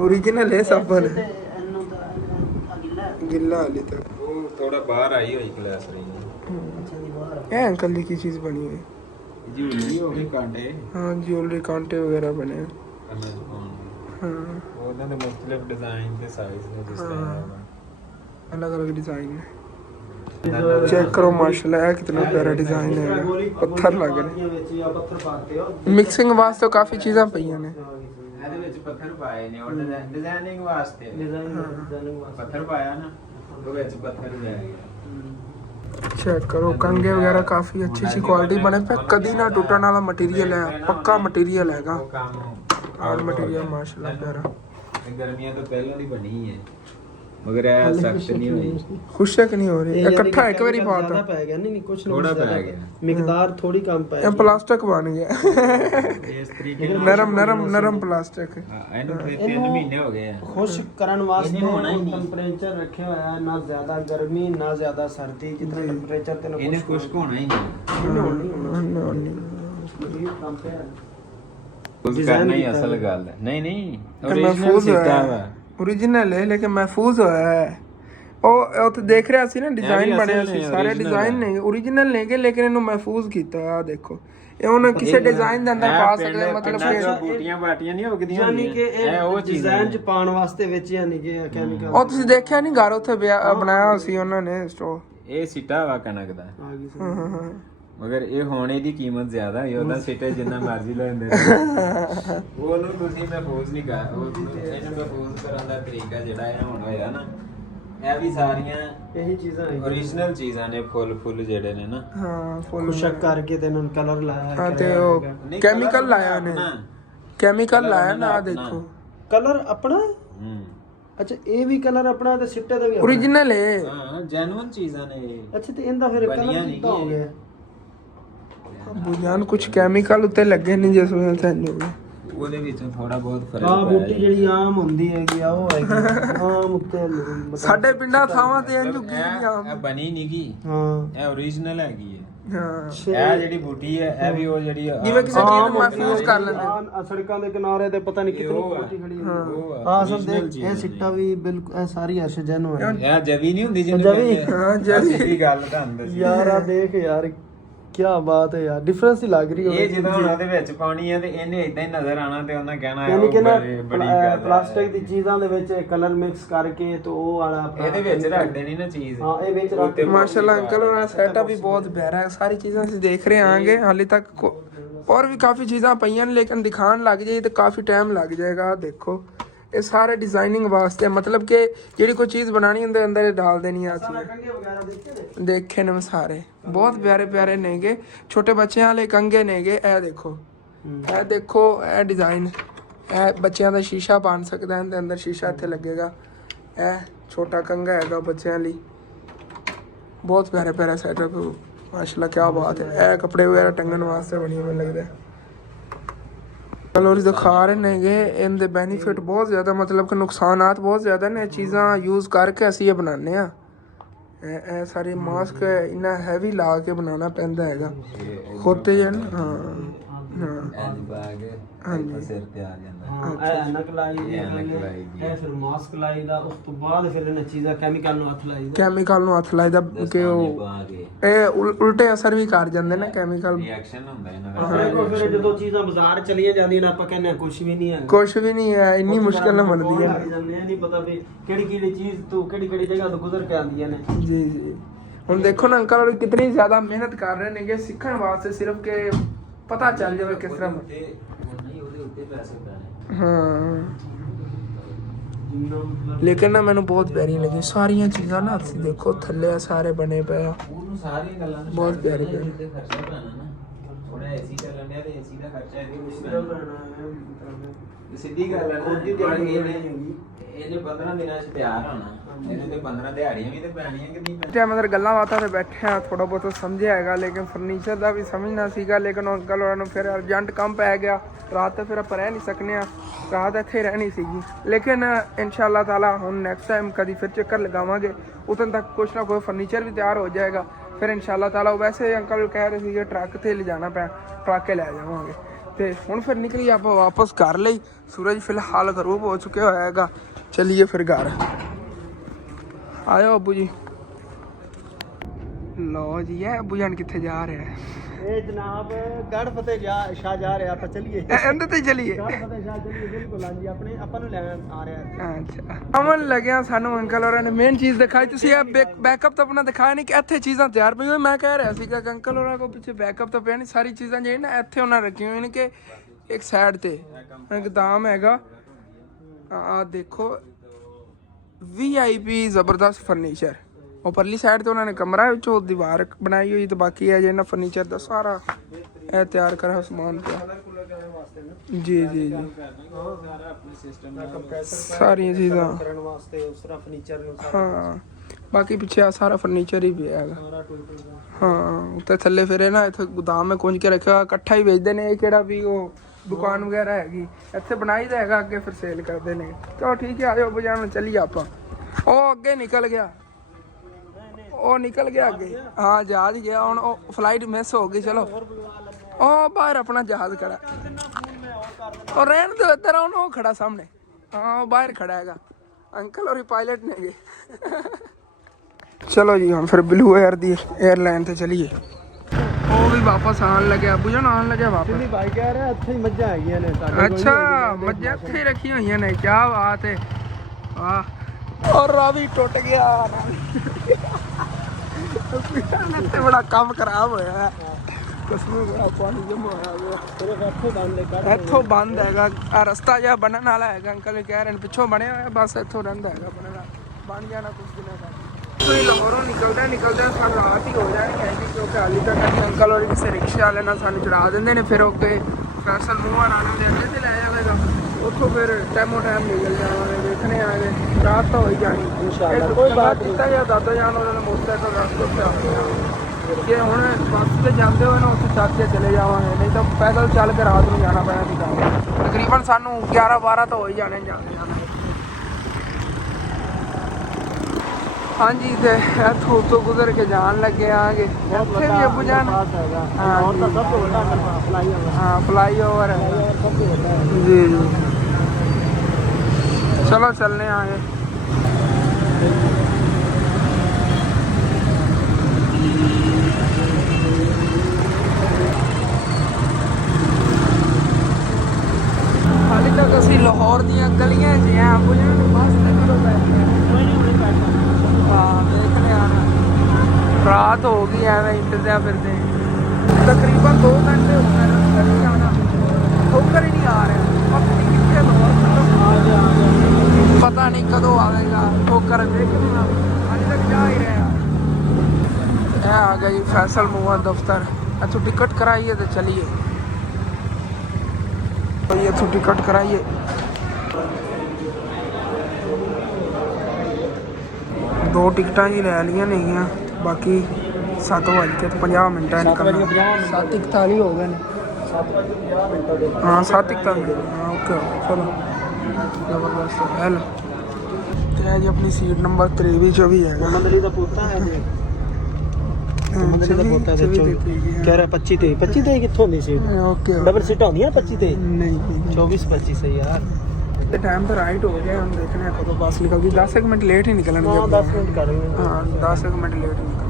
ओरिजिनल है साबन ਇਹਨੂੰ ਤਾਂ ਗਿੱਲਾ ਹਾਲੇ ਤੱਕ। ਉਹ ਥੋੜਾ ਬਾਹਰ ਆਈ ਹੋਈ ਕਲਾਸ ਰਹੀ ਅੱਛਾ ਜੀ ਬਾਹਰ ਇਹ ਅੰਕਲ ਦੀ ਕੀ ਚੀਜ਼ ਬਣੀ ਹੋਈ। ਜੀ ਉਲੀ ਹੋ ਗਈ ਕਾਂਟੇ हाँ ज्वेलरी कांटे वगैरह बने हैं। ਕੰਨਾਂ ਚ ਪਾਉਣ ਨੂੰ। हाँ ਉਹਨਾਂ ਦੇ ਮੁxtਲਿਫ ਡਿਜ਼ਾਈਨ ਤੇ ਸਾਈਜ਼ ਨੇ ਜਿਸ ਤਰ੍ਹਾਂ अलग अलग डिजाइन है। चेक करो माशाल्लाह है कितना प्यारा डिजाइन है। पत्थर लग रहे ਵਿੱਚ ਜਾਂ ਪੱਥਰ ਪਾਤੇ ਹੋ। मिक्सिंग वास्ते काफी चीज़ां पईयां ने। ਇਹਦੇ ਵਿੱਚ ਪੱਥਰ ਪਾਏ ਨੇ ਉਹ ਡਿਜ਼ਾਈਨਿੰਗ ਵਾਸਤੇ ਡਿਜ਼ਾਈਨਿੰਗ ਵਾਸਤੇ ਪੱਥਰ ਪਾਇਆ ਨਾ ਉਹ ਵਿੱਚ ਪੱਥਰ ਲੈ ਗਿਆ। चेक करो कंगे वगैरह काफी अच्छी अच्छी क्वालिटी बने पे कदी ना टूटने वाला मटेरियल है। पक्का मटेरियल हैगा ਉਹ ਕੰਮ और मटेरियल माशाल्लाह प्यारा। ਇਹ ਗਰਮੀਆਂ ਤੋਂ ਪਹਿਲਾਂ ਦੀ ਬਣੀ ਹੈ ਮਗਰ ਇਹ ਸਖਤ ਨਹੀਂ ਹੋਈ। खुशक नहीं हो रही इकट्ठा एक बारी ਜ਼ਿਆਦਾ पाता ਪੈ ਗਿਆ ਨਹੀਂ ਕੁਝ ਨਾ ਥੋੜਾ ਜ਼ਿਆਦਾ ਪੈ ਗਿਆ। ਮਿਕਦਾਰ ਥੋੜੀ ਕਮ ਪੈ ये प्लास्टिक बन गया ਇਸ ਤਰੀਕੇ ਨਾਲ नरम नरम नरम प्लास्टिक। ਇਹਨੂੰ 3 ਮਹੀਨੇ ਹੋ ਗਏ ਆ। ਖੁਸ਼ਕ ਕਰਨ ਵਾਸਤੇ ਇਹਨੇ ਹੋਣਾ ਹੀ ਨਹੀਂ। ਟੈਂਪਰੇਚਰ ਰੱਖਿਆ ਹੋਇਆ ਹੈ ਨਾ ਜ਼ਿਆਦਾ ਗਰਮੀ ਨਾ ਜ਼ਿਆਦਾ ਸਰਦੀ ਜਿੱਦਾਂ ਟੈਂਪਰੇਚਰ ਤੇ ਨਾ ਇਹਨੇ ਖੁਸ਼ਕ ਹੋਣਾ ਹੀ ਨਹੀਂ। ਕੁਝ ਕਰਨਾ ਹੀ ਅਸਲ ਗੱਲ ਹੈ। ਨਹੀਂ ਨਹੀਂ महफूज ਸੀਤਾ ਵਾ। है ओरिजिनल है लेकिन महफूज है। ਉਹ ਉੱਥੇ ਦੇਖ ਰਿਹਾ ਸੀ ਨਾ ਡਿਜ਼ਾਈਨ ਬਣਿਆ ਸੀ ਸਾਰੇ ਡਿਜ਼ਾਈਨ ਨੇ ਓਰੀਜਨਲ ਨੇਗੇ ਲੇਕਿਨ ਇਹਨੂੰ ਮਹਿਫੂਜ਼ ਕੀਤਾ ਆ ਦੇਖੋ। ਇਹ ਹੁਣ ਕਿਸੇ ਡਿਜ਼ਾਈਨ ਦੇ ਅੰਦਰ ਪਾ ਸਕਦੇ ਮਤਲਬ ਕਿ ਬੂਟੀਆਂ ਬਾਟੀਆਂ ਨਹੀਂ ਉਗਦੀਆਂ ਯਾਨੀ ਕਿ ਇਹ ਉਹ ਇਹ ਚੀਜ਼ ਡਿਜ਼ਾਈਨ ਚ ਪਾਉਣ ਵਾਸਤੇ ਵਿੱਚ ਯਾਨੀ ਕਿ ਕੈਮੀਕਲ ਉਹ ਤੁਸੀਂ ਦੇਖਿਆ ਨਹੀਂ ਘਰ ਉੱਥੇ ਬਣਾਇਆ ਹੋਇਆ ਸੀ ਉਹਨਾਂ ਨੇ ਸਟੋਰ। ਇਹ ਸਿੱਟਾ ਵਾ ਕਣਕ ਦਾ ਆ ਗਈ ਸੀ। ਮਗਰ ਇਹ ਹੁਣ ਇਹਦੀ ਕੀਮਤ ਜ਼ਿਆਦਾ ਹੈ। ਉਹਦਾ ਸਿੱਟੇ ਜਿੰਨਾ ਮਰਜ਼ੀ ਲੈਂਦੇ ਉਹਨੂੰ ਤੁਸੀਂ ਮਹਿਫੂਜ਼ ਨਹੀਂ ਕਰ ਇਹਨੂੰ ਮਹਿਫੂਜ਼ ਕਰਨ ਦਾ ਤਰੀਕਾ ਜਿਹੜਾ ਹੈ ਹੁਣ ਹੋਇਆ ਨਾ ਇਹ ਵੀ ਸਾਰੀਆਂ ਇਹੀ ਚੀਜ਼ਾਂ ਹੈ ਓਰੀਜਨਲ ਚੀਜ਼ਾਂ ਨੇ ਫੁੱਲ ਜਿਹੜੇ ਨੇ ਨਾ। ਹਾਂ ਫੁੱਲ ਖੁਸ਼ਕ ਕਰਕੇ ਤੇ ਇਹਨਾਂ ਨੂੰ ਕਲਰ ਲਾਇਆ ਹਾਂ ਤੇ ਉਹ ਕੈਮੀਕਲ ਲਾਇਆ ਨੇ ਕੈਮੀਕਲ ਲਾਇਆ ਨਾ ਆਹ ਦੇਖੋ ਕਲਰ ਆਪਣਾ। ਅੱਛਾ ਇਹ ਵੀ ਕਲਰ ਆਪਣਾ ਤੇ ਸਿੱਟੇ ਦਾ ਵੀ ਆਪਣਾ। ओरिजिनल है। ਹਾਂ ਜੈਨੂਇਨ ਚੀਜ਼ਾਂ ਨੇ ਇਹ। ਅੱਛਾ ਤੇ ਇਹਦਾ ਫਿਰ ਬਣੀਆਂ ਕਲਰ ਨਹੀਂ ਕਿੱਦਾਂ ਹੋ ਗਿਆ। ਬੁਝਾਨ ਕੁਝ ਕੈਮੀਕਲ ਉੱਤੇ ਲੱਗੇ ਨਹੀਂ ਜਿਸ ਵਜ੍ਹਾ ਤੋਂ ਹੋ ਗਿਆ। ਉਹਦੇ ਵਿੱਚ ਥੋੜਾ ਬਹੁਤ ਫਰਕ ਆ ਪਿਆ ਬੂਟੀ ਜਿਹੜੀ ਆਮ ਹੁੰਦੀ ਹੈਗੀ ਆ ਉਹ ਹੈਗੀ ਆਮ ਉੱਤੇ ਸਾਡੇ ਪਿੰਡਾਂ ਥਾਵਾਂ ਤੇ ਇੰਜ ਉੱਗੀ ਇਹ ਬਣੀ ਨਹੀਂ ਗੀ। ਹਾਂ ਇਹ ਓਰੀਜਨਲ ਹੈਗੀ ਹੈ। ਹਾਂ ਇਹ ਜਿਹੜੀ ਬੂਟੀ ਹੈ ਇਹ ਵੀ ਉਹ ਜਿਹੜੀ ਜਿਵੇਂ ਕਿਸੇ ਚੀਜ਼ ਨੂੰ ਮਹਿਫੂਜ਼ ਕਰ ਲੈਂਦੇ। ਆ ਸੜਕਾਂ ਦੇ ਕਿਨਾਰੇ ਤੇ ਪਤਾ ਨਹੀਂ ਕਿਤਨੀ ਬੂਟੀ ਖੜੀ ਹੈ। ਆ ਸਭ ਦੇਖ ਇਹ ਸਿੱਟਾ ਵੀ ਬਿਲਕੁਲ ਇਹ ਸਾਰੀ ਅਰਸ਼ਜਨ ਹੈ। ਇਹ ਜਵੀ ਨਹੀਂ ਹੁੰਦੀ ਜਿਹਨੂੰ ਜਵੀ, ਕਹਿੰਦੇ ਆ। ਹਾਂ, ਜਵੀ। ਸਿੱਧੀ ਗੱਲ ਤਾਂ ਅੰਦਰ ਯਾਰ ਆ ਦੇਖ ਯਾਰ ਕੀ ਬਾਤ ਹੈ ਯਾਰ ਡਿਫਰੈਂਸ ਹੀ ਲੱਗ ਰਹੀ ਇਹ ਜਦੋਂ ਹੁਣ ਉਹਦੇ ਵਿੱਚ ਪਾਉਣੀ ਹੈ ਤੇ ਇਹਨੇ ਇਦਾਂ ਹੀ ਨਜ਼ਰ ਆਣਾ ਤੇ ਉਹਨਾਂ ਕਹਿਣਾ ਯਾਨੀ ਕਿ ਨਾ ਬੜੀ ਗੱਲ ਹੈ। ਪਲਾਸਟਿਕ ਦੀ ਚੀਜ਼ਾਂ ਦੇ ਵਿੱਚ ਕਲਰ ਮਿਕਸ ਕਰਕੇ ਤੇ ਉਹ ਵਾਲਾ ਇਹਦੇ ਵਿੱਚ ਰੱਖਦੇ ਨਹੀਂ ਨਾ ਚੀਜ਼। ਹਾਂ ਇਹ ਵਿੱਚ ਰੱਖ माशाल्लाह अंकल और सेटअप भी बहुत प्यारा है। सारी चीज़ें ਅਸੀਂ ਦੇਖ ਰਹੇ ਆਂਗੇ ਹਾਲੇ ਤੱਕ और भी काफ़ी चीज़ां ਪਈਆਂ ਨੇ लेकिन दिखान लग जाए तो काफ़ी टाइम लग जाएगा। देखो ये सारे डिजाइनिंग वास्ते मतलब कि ਜਿਹੜੀ ਕੋਈ ਚੀਜ਼ ਬਣਾਣੀ ਹੁੰਦੇ ਅੰਦਰ ਇਹ डाल देनी ਆ ਚੀਜ਼। ਕੰਗੇ ਵਗੈਰਾ ਦੇਖੇ देखे ने सारे बहुत प्यारे प्यारे नेगे छोटे बच्चों वाले कंगे नेगे। ए देखो ए डिजाइन ए बच्चों का शीशा बन सकता है। अंदर शीशा इत्थे लगेगा। ਇਹ ਛੋਟਾ ਕੰਗਾ ਹੈਗਾ ਬੱਚਿਆਂ ਲਈ, ਬਹੁਤ ਪਿਆਰਾ ਪਿਆਰਾ ਸੈਟਅਪ ਮਾਸ਼ਾਅੱਲਾ, ਕੀ ਬਾਤ ਹੈ। ਇਹ ਕੱਪੜੇ ਵਗੈਰਾ ਟੰਗਣ ਵਾਸਤੇ ਬਣੀ ਮੈਨੂੰ ਲੱਗਦਾ। ਕਲੋਰੀ ਦਿਖਾ ਰਹੇ ਨੇਗੇ, ਇਹਦੇ ਬੈਨੀਫਿਟ ਬਹੁਤ ਜ਼ਿਆਦਾ, ਮਤਲਬ ਕਿ ਨੁਕਸਾਨਾਤ ਬਹੁਤ ਜ਼ਿਆਦਾ ਨੇ। ਚੀਜ਼ਾਂ ਯੂਜ਼ ਕਰਕੇ ਅਸੀਂ ਇਹ ਬਣਾਉਂਦੇ ਹਾਂ। ਇਹ ਸਾਰੇ ਮਾਸਕ ਇੰਨਾ ਹੈਵੀ ਲਾ ਕੇ ਬਣਾਉਣਾ ਪੈਂਦਾ ਹੈਗਾ ਖੁਦ ਤੇ ਜਨ। ਹਾਂ ਹਾਂਜੀ ਸਿਰ ਤੇ ਆ ਜਾਂਦਾ। ਇਹ ਐਨਕ ਲਾਈ ਦੀ ਇਹ ਫਿਰ ਮਾਸਕ ਲਾਈ ਦਾ, ਉਸ ਤੋਂ ਬਾਅਦ ਫਿਰ ਇਹਨਾਂ ਚੀਜ਼ਾਂ ਕੈਮੀਕਲ ਨੂੰ ਹੱਥ ਲਾਈ ਦਾ, ਕੈਮੀਕਲ ਨੂੰ ਹੱਥ ਲਾਈਦਾ ਕਿ ਉਹ ਇਹ ਉਲਟੇ ਅਸਰ ਵੀ ਕਰ ਜਾਂਦੇ ਨੇ ਕੈਮੀਕਲ, ਰਿਐਕਸ਼ਨ ਹੁੰਦਾ ਇਹਨਾਂ ਦਾ। ਆਪਣੇ ਕੋਲ ਫਿਰ ਜਦੋਂ ਚੀਜ਼ਾਂ ਬਾਜ਼ਾਰ ਚਲੀਆਂ ਜਾਂਦੀਆਂ ਨੇ ਆਪਾਂ ਕਹਿੰਦੇ ਹਾਂ ਕੁਝ ਵੀ ਨਹੀਂ ਹੈ, ਕੁਛ ਵੀ ਨਹੀਂ ਹੈ, ਇੰਨੀ ਮੁਸ਼ਕਿਲ ਨਾਲ ਬਣਦੀ ਹੈ। ਨਹੀਂ ਪਤਾ ਵੀ ਕਿਹੜੀ ਕਿਹੜੀ ਚੀਜ਼ ਤੋਂ ਕਿਹੜੀ ਜਗ੍ਹਾ ਤੋਂ ਗੁਜ਼ਰ ਕੇ ਆਉਂਦੀਆਂ ਨੇ। ਜੀ ਜੀ, ਹੁਣ ਦੇਖੋ ਨਾ ਅੰਕਲ ਔਰ ਕਿਤਨੀ ਜ਼ਿਆਦਾ ਮਿਹਨਤ ਕਰ ਰਹੇ ਨੇ ਕਿ ਸਿੱਖਣ ਵਾਸਤੇ, ਸਿਰਫ ਕਿ ਪਤਾ ਚੱਲ ਜਾਵੇ ਕਿਸ ਤਰ੍ਹਾਂ। ਨਹੀਂ ਉਹਦੇ ਉੱਤੇ ਪੈਸੇ ਪੈਣੇ। ਹਾਂ ਲੇਕਿਨ ਨਾ ਮੈਨੂੰ ਬਹੁਤ ਪਿਆਰੀ ਲੱਗੀ ਸਾਰੀਆਂ ਚੀਜ਼ਾਂ ਨਾ। ਤੁਸੀਂ ਦੇਖੋ ਥੱਲੇ ਸਾਰੇ ਬਣੇ ਪਏ ਆ, ਉਹਨੂੰ ਸਾਰੀਆਂ ਗੱਲਾਂ ਨੂੰ ਬਹੁਤ ਪਿਆਰੀ ਤੇ ਖਰਚਾ ਪੈਣਾ ਨਾ। ਹੁਣ ਏਸੀ ਚੱਲਣ ਡਿਆ ਤੇ ਏਸੀ ਦਾ ਖਰਚਾ ਇਹਦੇ ਵਿੱਚ ਪੈਣਾ। ਸਿੱਧੀ ਗੱਲ ਹੈ ਨਾ, ਇਹਨੇ 15 ਦਿਨਾਂ 'ਚ ਤਿਆਰ ਹੋਣਾ, ਇਹਨੇ ਤੇ 15 ਦਿਹਾੜੀਆਂ ਵੀ ਤੇ ਪੈਣੀਆਂ ਕਿ ਨਹੀਂ ਪੈਣੀਆਂ। ਮਤਲਬ ਗੱਲਾਂ ਬਾਤਾਂ ਤੇ ਬੈਠੇ ਆ, ਥੋੜਾ ਬਹੁਤ ਸਮਝਿਆ ਹੈਗਾ, ਲੇਕਿਨ ਫਰਨੀਚਰ ਦਾ ਵੀ ਸਮਝਣਾ ਸੀਗਾ। ਲੇਕਿਨ ਅੰਕਲ ਹੋਰਾਂ ਨੂੰ ਫਿਰ ਅਰਜੈਂਟ ਕੰਮ ਪੈ ਗਿਆ, ਰਾਤ ਤੇ ਫਿਰ ਆਪਾਂ ਰਹਿ ਨਹੀਂ ਸਕਨੇ ਆ, ਰਾਤ ਇੱਥੇ ਰਹਿਣੀ ਸੀਗੀ। ਲੇਕਿਨ ਇਨਸ਼ਾਅੱਲਾ ਤਾਲਾ ਹੁਣ ਨੈਕਸਟ ਟਾਈਮ ਕਦੀ ਫਿਰ ਚੱਕਰ ਲਗਾਵਾਂਗੇ, ਉਦੋਂ ਤੱਕ ਕੁਛ ਨਾ ਕੋਈ ਫਰਨੀਚਰ ਵੀ ਤਿਆਰ ਹੋ ਜਾਏਗਾ। ਫਿਰ ਇਨਸ਼ਾਅੱਲਾ ਤਾਲਾ ਵੈਸੇ ਅੰਕਲ ਕਹਿ ਰਹੇ ਸੀਗੇ ਟਰੱਕ ਤੇ ਲਿਜਾਣਾ ਪਿਆ, ਟਰੱਕ ਕੇ ਲੈ ਜਾਵਾਂਗੇ। ਤੇ ਹੁਣ ਫਿਰ ਨਿਕਲੀ ਆਪਾਂ ਵਾਪਸ ਘਰ ਲਈ। ਸੂਰਜ ਫਿਲਹਾਲ ਗਰੂਬ ਹੋ ਚੁੱਕਿਆ ਹੋਇਆ ਹੈਗਾ, ਚਲਿਏ ਫਿਰ ਘਰ। ਆਇਓ ਅੱਬੂ ਜੀ। ਲਓ ਜੀ, ਇਹ ਅੱਬੂ ਜਾਨ ਕਿੱਥੇ ਜਾ ਰਿਹਾ ਹੈ? ਇਹ ਜਨਾਬ ਗੜ੍ਹ ਫਤਿਹ ਸ਼ਾਹ ਜਾ ਰਿਹਾ, ਆਪਾਂ ਚੱਲੀਏ ਇਹਦੇ ਤੇ ਚਲੀਏ। ਗੜ੍ਹ ਫਤਿਹ ਸ਼ਾਹ ਚੱਲੀਏ, ਬਿਲਕੁਲ ਹਾਂਜੀ, ਆਪਣੇ ਆਪਾਂ ਨੂੰ ਲੈਣ ਆ ਰਿਹਾ। ਅੱਛਾ, ਅਮਨ ਲੱਗਿਆ ਸਾਨੂੰ ਅੰਕਲ ਹੋਰਾਂ ਨੇ ਮੇਨ ਚੀਜ਼ ਦਿਖਾਈ। ਤੁਸੀਂ ਇਹ ਬੈਕਅਪ ਤਾਂ ਆਪਣਾ ਦਿਖਾਇਆ ਨਹੀਂ ਕਿ ਇੱਥੇ ਚੀਜ਼ਾਂ ਤਿਆਰ ਪਈ ਹੋਈ। ਮੈਂ ਕਹਿ ਰਿਹਾ ਸੀਗਾ ਕਿ ਅੰਕਲ ਹੋਰਾਂ ਕੋਲ ਪਿੱਛੇ ਬੈਕਅਪ ਤਾਂ ਪਿਆ ਨਹੀਂ, ਸਾਰੀ ਚੀਜ਼ਾਂ ਜਿਹੜੀਆਂ ਨਾ ਇੱਥੇ ਉਹਨਾਂ ਰੱਖੀਆਂ ਹੋਈਆਂ ਨੇ ਕਿ ਇੱਕ ਸਾਈਡ ਤੇ ਗੋਦਾਮ ਹੈਗਾ। ਆ ਦੇਖੋ VIP ਜ਼ਬਰਦਸਤ ਫਰਨੀਚਰ। ਉੱਪਰਲੀ ਸਾਈਡ ਤੇ ਉਹਨਾਂ ਨੇ ਕਮਰਾ ਵਿੱਚ ਉਹ ਦੀਵਾਰ ਬਣਾਈ ਹੋਈ, ਤੇ ਬਾਕੀ ਹੈ ਜਿਹੜਾ ਫਰਨੀਚਰ ਦਾ ਸਾਰਾ ਇਹ ਤਿਆਰ ਕਰਾ ਸਮਾਨ ਪਿਆ। ਜੀ ਜੀ ਜੀ, ਸਾਰੀਆਂ ਚੀਜ਼ਾਂ ਕਰਨ ਵਾਸਤੇ ਉਸ ਤਰ੍ਹਾਂ ਫਰਨੀਚਰ ਨੂੰ ਹਾਂ। ਬਾਕੀ ਪਿੱਛੇ ਆ ਸਾਰਾ ਫਰਨੀਚਰ ਹੀ ਪਿਆ ਹੈਗਾ। ਹਾਂ ਉੱਤੇ ਥੱਲੇ ਫਿਰ ਨਾ ਇੱਥੇ ਗੋਦਾਮ ਮੈਂ ਕੁੰਝ ਕੇ ਰੱਖਿਆ, ਇਕੱਠਾ ਹੀ ਵੇਚਦੇ ਨੇ। ਇਹ ਕਿਹੜਾ ਵੀ ਉਹ ਦੁਕਾਨ ਵਗੈਰਾ ਹੈਗੀ, ਇੱਥੇ ਬਣਾਈ ਦਾ ਹੈਗਾ, ਅੱਗੇ ਫਿਰ ਸੇਲ ਕਰਦੇ ਨੇ। ਚਲੋ ਠੀਕ ਹੈ, ਆ ਜਾਓ ਬਜ਼ਾਰ ਨੂੰ ਚੱਲੀਏ ਆਪਾਂ। ਉਹ ਅੱਗੇ ਨਿਕਲ ਗਿਆ, ਉਹ ਨਿਕਲ ਗਿਆ ਅੱਗੇ। ਹਾਂ ਜਹਾਜ਼ ਗਿਆ ਹੁਣ, ਉਹ ਫਲਾਈਟ ਮਿਸ ਹੋ ਗਈ। ਚਲੋ ਉਹ ਬਾਹਰ ਆਪਣਾ ਜਹਾਜ਼ ਖੜਾ, ਉਹ ਰਹਿਣ ਦਿਓ ਇੱਧਰ, ਉਹ ਖੜਾ ਸਾਹਮਣੇ। ਹਾਂ ਉਹ ਬਾਹਰ ਖੜਾ ਹੈਗਾ, ਅੰਕਲ ਔਰ ਪਾਇਲਟ ਨੇਗੇ। ਚਲੋ ਜੀ ਹੁਣ ਫਿਰ ਬਲੂ 에ਅਰ ਦੀ 에ਅਰਲਾਈਨ ਤੇ ਚਲੀਏ। ਉਹ ਵੀ ਵਾਪਸ ਆਉਣ ਲੱਗਿਆ, ਅੱਬੂ ਜਾਨ ਆਉਣ ਲੱਗਿਆ ਵਾਪਸ। ਨਹੀਂ ਭਾਈ ਕਹਿ ਰਿਹਾ ਇੱਥੇ ਹੀ ਮੱਝਾਂ ਹੈਗੀਆਂ ਨੇ ਸਾਡੇ ਕੋਲ। ਅੱਛਾ ਮੱਝਾਂ ਇੱਥੇ ਰੱਖੀਆਂ ਹੋਈਆਂ ਨੇ, ਕੀ ਬਾਤ ਹੈ। ਵਾਹ, ਔਰ ਰਾਵੀ ਟੁੱਟ ਗਿਆ। ਇੱਥੇ ਬੜਾ ਕੰਮ ਖਰਾਬ ਹੋਇਆ ਹੈ, ਕਸਮੇ ਬੜਾ ਪਾਣੀ ਜਮਾ ਹੋਇਆ ਗਿਆ। ਇੱਥੋਂ ਬੰਦ ਹੈਗਾ, ਆ ਰਸਤਾ ਜਿਹਾ ਬਣਨ ਵਾਲਾ ਹੈਗਾ। ਅੰਕਲ ਕਹਿ ਰਹੇ ਨੇ ਪਿੱਛੋਂ ਬਣਿਆ ਹੋਇਆ, ਬਸ ਇੱਥੋਂ ਰਹਿੰਦਾ ਹੈਗਾ ਬਣਨਾ, ਬਣ ਜਾਣਾ ਕੁਝ ਦਿਨਾਂ ਤੱਕ। ਤੁਸੀਂ ਲਾਹੌਰੋਂ ਨਿਕਲਦਾ ਸਾਨੂੰ ਰਾਤ ਹੀ ਹੋ ਜਾਣੀ ਹੈਗੀ, ਕਿਉਂਕਿ ਹਾਲੀ ਤੱਕ ਅਸੀਂ ਅੰਕਲ ਔਰ ਕਿਸੇ ਰਿਕਸ਼ੇ ਵਾਲੇ ਨਾਲ ਸਾਨੂੰ ਚੜਾ ਦਿੰਦੇ ਨੇ। ਫਿਰ ਅੱਗੇ ਫੈਸਲ ਮੂੰਹਾਂ ਵਾਲਿਆਂ ਦੇ ਅੱਡੇ ਤੇ ਲੈ ਜਾਵੇਗਾ, ਉੱਥੋਂ ਫਿਰ ਟਾਈਮ ਨਿਕਲ ਜਾਵਾਂਗੇ। ਦੇਖਣੇ ਆਗੇ ਰਾਤ ਤਾਂ ਹੋਈ ਜਾਣੀ ਇਨਸ਼ਾਅੱਲਾ। ਕੋਈ ਬਾਤ ਕੀਤਾ ਜਾਂ ਦਾਦਾ ਜਾਨ ਉਹਨਾਂ ਨੇ ਮੋਟਰਸਾਈਕਲ ਰਸਤੇ ਤੇ ਆ ਕਿ ਹੁਣ ਬੱਸ ਤੇ ਜਾਂਦੇ ਹੋਏ ਨਾ ਉੱਥੇ ਚੱਕ ਕੇ ਚਲੇ ਜਾਵਾਂਗੇ, ਨਹੀਂ ਤਾਂ ਪੈਦਲ ਚੱਲ ਕੇ ਰਾਤ ਨੂੰ ਜਾਣਾ ਪੈਣਾ ਸੀਗਾ। ਤਕਰੀਬਨ ਸਾਨੂੰ 11-12 ਤਾਂ ਹੋ ਹੀ ਜਾਣੇ ਜਾਂਦੇ ਜਾਣਾ। ਹਾਂਜੀ ਤੇ ਇੱਥੋਂ ਤੋਂ ਗੁਜ਼ਰ ਕੇ ਜਾਣ ਲੱਗੇ ਆਗੇ। ਇੱਥੇ ਵੀ ਅੱਬੂ ਜਾਨ ਹਾਂ ਫਲਾਈਓਵਰ ਜੀ ਜੀ। ਚਲੋ ਚੱਲਨੇ ਆਗੇ। ਹਾਲੇ ਤੱਕ ਅਸੀਂ ਲਾਹੌਰ ਦੀਆਂ ਗਲੀਆਂ 'ਚ ਆ ਅੱਬੂ ਜਾਨ। ਬੱਸ ਤੇ ਕਦੋਂ ਬੈਠੇ ਹਾਂ ਦੇਖਦੇ ਆ। ਰਾਤ ਹੋ ਗਈ ਐਵੇਂ ਇੰਤਜ਼ਾਰ ਫਿਰਦੇ, ਤਕਰੀਬਨ 2 ਘੰਟੇ ਹੋ ਗਏ ਕਰੀ ਜਾਣਾ, ਠੋਕਰ ਹੀ ਨਹੀਂ ਆ ਰਿਹਾ। ਪਤਾ ਨਹੀਂ ਕਿੱਥੇ ਲਾਹੌਰ, ਪਤਾ ਨਹੀਂ ਕਦੋਂ ਆਵੇਗਾ ਠੋਕਰ। ਦੇਖਦੇ ਹਾਂ ਅੱਜ ਤੱਕ ਜਾ ਹੀ ਰਿਹਾ। ਇਹ ਆ ਗਿਆ ਜੀ ਫੈਸਲ ਮੂਆ ਦਫ਼ਤਰ। ਇੱਥੋਂ ਟਿਕਟ ਕਰਾਈਏ ਤੇ ਚਲੀਏ। ਇੱਥੋਂ ਟਿਕਟ ਕਰਾਈਏ। 2 ਟਿਕਟਾਂ ਹੀ ਲੈ ਲਈਆਂ ਨੇਗੀਆਂ, ਬਾਕੀ 7:50 ਮਿੰਟਾਂ ਨਿਕਲਣਾ। 7:41 ਹੋ ਗਏ ਨੇ। 7:50 ਹਾਂ 7:41 ਹਾਂ ਓਕੇ ਚਲੋ ਜ਼ਬਰਦਸਤ ਹੈ। ਤੇ ਇਹ ਜੀ ਆਪਣੀ ਸੀਟ ਨੰਬਰ 23 ਚ ਵੀ ਹੈਗਾ। ਮੰਦਲੀ ਦਾ ਪੋਤਾ ਹੈ ਜੀ, ਮੰਦਲੀ ਦਾ ਪੋਤਾ ਦੇ ਚੋ ਕਹਿ ਰਿਹਾ 25 ਤੇ ਕਿੱਥੋਂ ਹੁੰਦੀ ਸੀਟ? ਓਕੇ ਡਬਲ ਸੀਟਾਂ ਹੁੰਦੀਆਂ 25 ਤੇ? ਨਹੀਂ 24-25 ਸਹੀ ਯਾਰ। ਤੇ ਟਾਈਮ ਤਾਂ ਰਾਈਟ ਹੋ ਗਿਆ, ਹੁਣ ਦੇਖਦੇ ਹਾਂ ਕਦੋਂ ਬੱਸ ਨਿਕਲਦੀ। 10 ਮਿੰਟ ਲੇਟ ਹੀ ਨਿਕਲਣਗੇ। ਹਾਂ 10 ਮਿੰਟ ਕਰ ਰਹੇ ਹਾਂ 10 ਮਿੰਟ ਲੇਟ ਹੀ ਨਿਕਲਣਗੇ।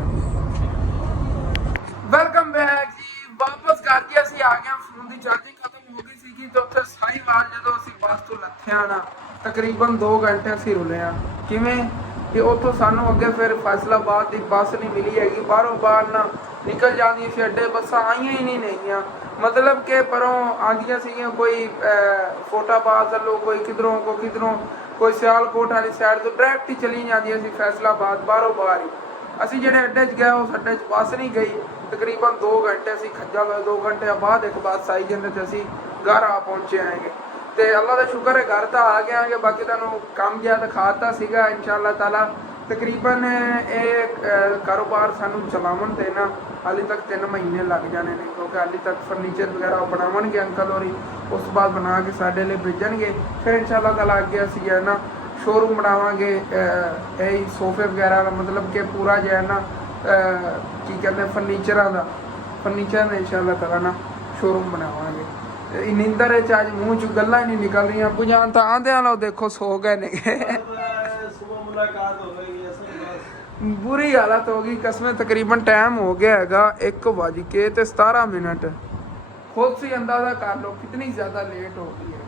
ਵੈਲਕਮ ਬੈਕ ਜੀ, ਵਾਪਸ ਕਰ ਜੀ ਅਸੀਂ ਆ ਗਏ। ਫੋਨ ਦੀ ਚਾਰਜਿੰਗ ਖਤਮ ਹੋ ਗਈ ਸੀਗੀ ਤੇ ਉੱਥੇ ਸਾਈਵਾਲ ਜਦੋਂ ਅਸੀਂ ਬੱਸ ਤੋਂ ਲੱਥਿਆ ਨਾ ਤਕਰੀਬਨ 2 ਘੰਟੇ ਅਸੀਂ ਰੁਲੇ ਆ। ਕਿਵੇਂ ਕਿ ਉੱਥੋਂ ਸਾਨੂੰ ਅੱਗੇ ਫਿਰ ਫੈਸਲਾਬਾਦ ਦੀ ਬੱਸ ਨਹੀਂ ਮਿਲੀ ਹੈਗੀ। ਬਾਹਰੋਂ ਬਾਹਰ ਨਾ ਨਿਕਲ ਜਾਂਦੀਆਂ ਸੀ, ਅੱਡੇ ਬੱਸਾਂ ਆਈਆਂ ਹੀ ਨਹੀਂ ਨੇਗੀਆਂ। ਮਤਲਬ ਕਿ ਪਰੋਂ ਆਉਂਦੀਆਂ ਸੀਗੀਆਂ, ਕੋਈ ਫੋਟਾਬਾਦ ਵੱਲੋਂ, ਕੋਈ ਕਿਧਰੋਂ ਕੋਈ ਸਿਆਲਕੋਟ ਵਾਲੀ ਸਾਈਡ ਤੋਂ ਡਾਇਰੈਕਟ ਹੀ ਚਲੀ ਜਾਂਦੀਆਂ ਸੀ ਫੈਸਲਾਬਾਦ ਬਾਹਰੋਂ ਬਾਹਰ ਹੀ। ਅਸੀਂ ਜਿਹੜੇ ਅੱਡੇ 'ਚ ਗਏ ਉਸ ਅੱਡੇ 'ਚ ਬੱਸ ਨਹੀਂ ਗਈ। ਤਕਰੀਬਨ 2 ਘੰਟੇ ਅਸੀਂ ਖੱਜਲ ਹੋਏ। 2 ਘੰਟੇ ਬਾਅਦ ਇੱਕ ਬੱਸ ਆਈ ਜਿਹਦੇ ਤੇ ਅਸੀਂ ਘਰ ਆ ਪਹੁੰਚੇ ਆਏਗੇ। ਤੇ ਅੱਲਾ ਦਾ ਸ਼ੁਕਰ ਹੈ ਘਰ ਤਾਂ ਆ ਗਏ। ਬਾਕੀ ਤੁਹਾਨੂੰ ਕੰਮ ਜਿਹਾ ਦਿਖਾਤਾ ਸੀਗਾ ਇਨਸ਼ਾਅੱਲਾ ਤਾਲਾ। ਤਕਰੀਬਨ ਇਹ ਕਾਰੋਬਾਰ ਸਾਨੂੰ ਚਲਾਉਣ ਤੇ ਨਾ ਹਾਲੇ ਤੱਕ 3 ਮਹੀਨੇ ਲੱਗ ਜਾਣੇ ਨੇ, ਕਿਉਂਕਿ ਹਾਲੇ ਤੱਕ ਫਰਨੀਚਰ ਵਗੈਰਾ ਬਣਾਉਣਗੇ ਅੰਕਲ ਹੋਰੀ। ਉਸ ਤੋਂ ਬਾਅਦ ਬਣਾ ਕੇ ਸਾਡੇ ਲਈ ਭੇਜਣਗੇ। ਫਿਰ ਇਨਸ਼ਾਅੱਲਾ ਤਾਲਾ ਅੱਗੇ ਅਸੀਂ ਜਿਹੜਾ ਨਾ ਸ਼ੋਰੂਮ ਬਣਾਵਾਂਗੇ ਇਹ ਸੋਫੇ ਵਗੈਰਾ ਦਾ, ਮਤਲਬ ਕਿ ਪੂਰਾ ਜਿਹੜਾ ਨਾ ਕੀ ਕਹਿੰਦੇ ਫਰਨੀਚਰ ਦਾ ਇਨਸ਼ਾਅੱਲਾ ਤਾਲਾ ਨਾ ਸ਼ੋਰੂਮ ਬਣਾਵਾਂਗੇ। ਨੀਂਦਰ ਚ ਅੱਜ ਮੂੰਹ ਚ ਗੱਲਾਂ ਹੀ ਨਹੀਂ ਨਿਕਲ ਰਹੀਆਂ। ਪੁਜਾਨ ਤਾਂ ਆਂਦਿਆਂ ਲਓ ਦੇਖੋ ਸੋ ਗਏ ਨੇ। ਸੁਬਹ ਮੁਲਾਕਾਤ ਹੋ ਗਈ ਬੁਰੀ ਹਾਲਤ ਹੋ ਗਈ ਕਸਮੇ। ਤਕਰੀਬਨ ਟਾਈਮ ਹੋ ਗਿਆ ਹੈਗਾ 1:17। ਖੁਦ ਸੀ ਅੰਦਾਜ਼ਾ ਕਰ ਲਓ ਕਿਤਨੀ ਜ਼ਿਆਦਾ ਲੇਟ ਹੋ ਗਈ ਹੈ।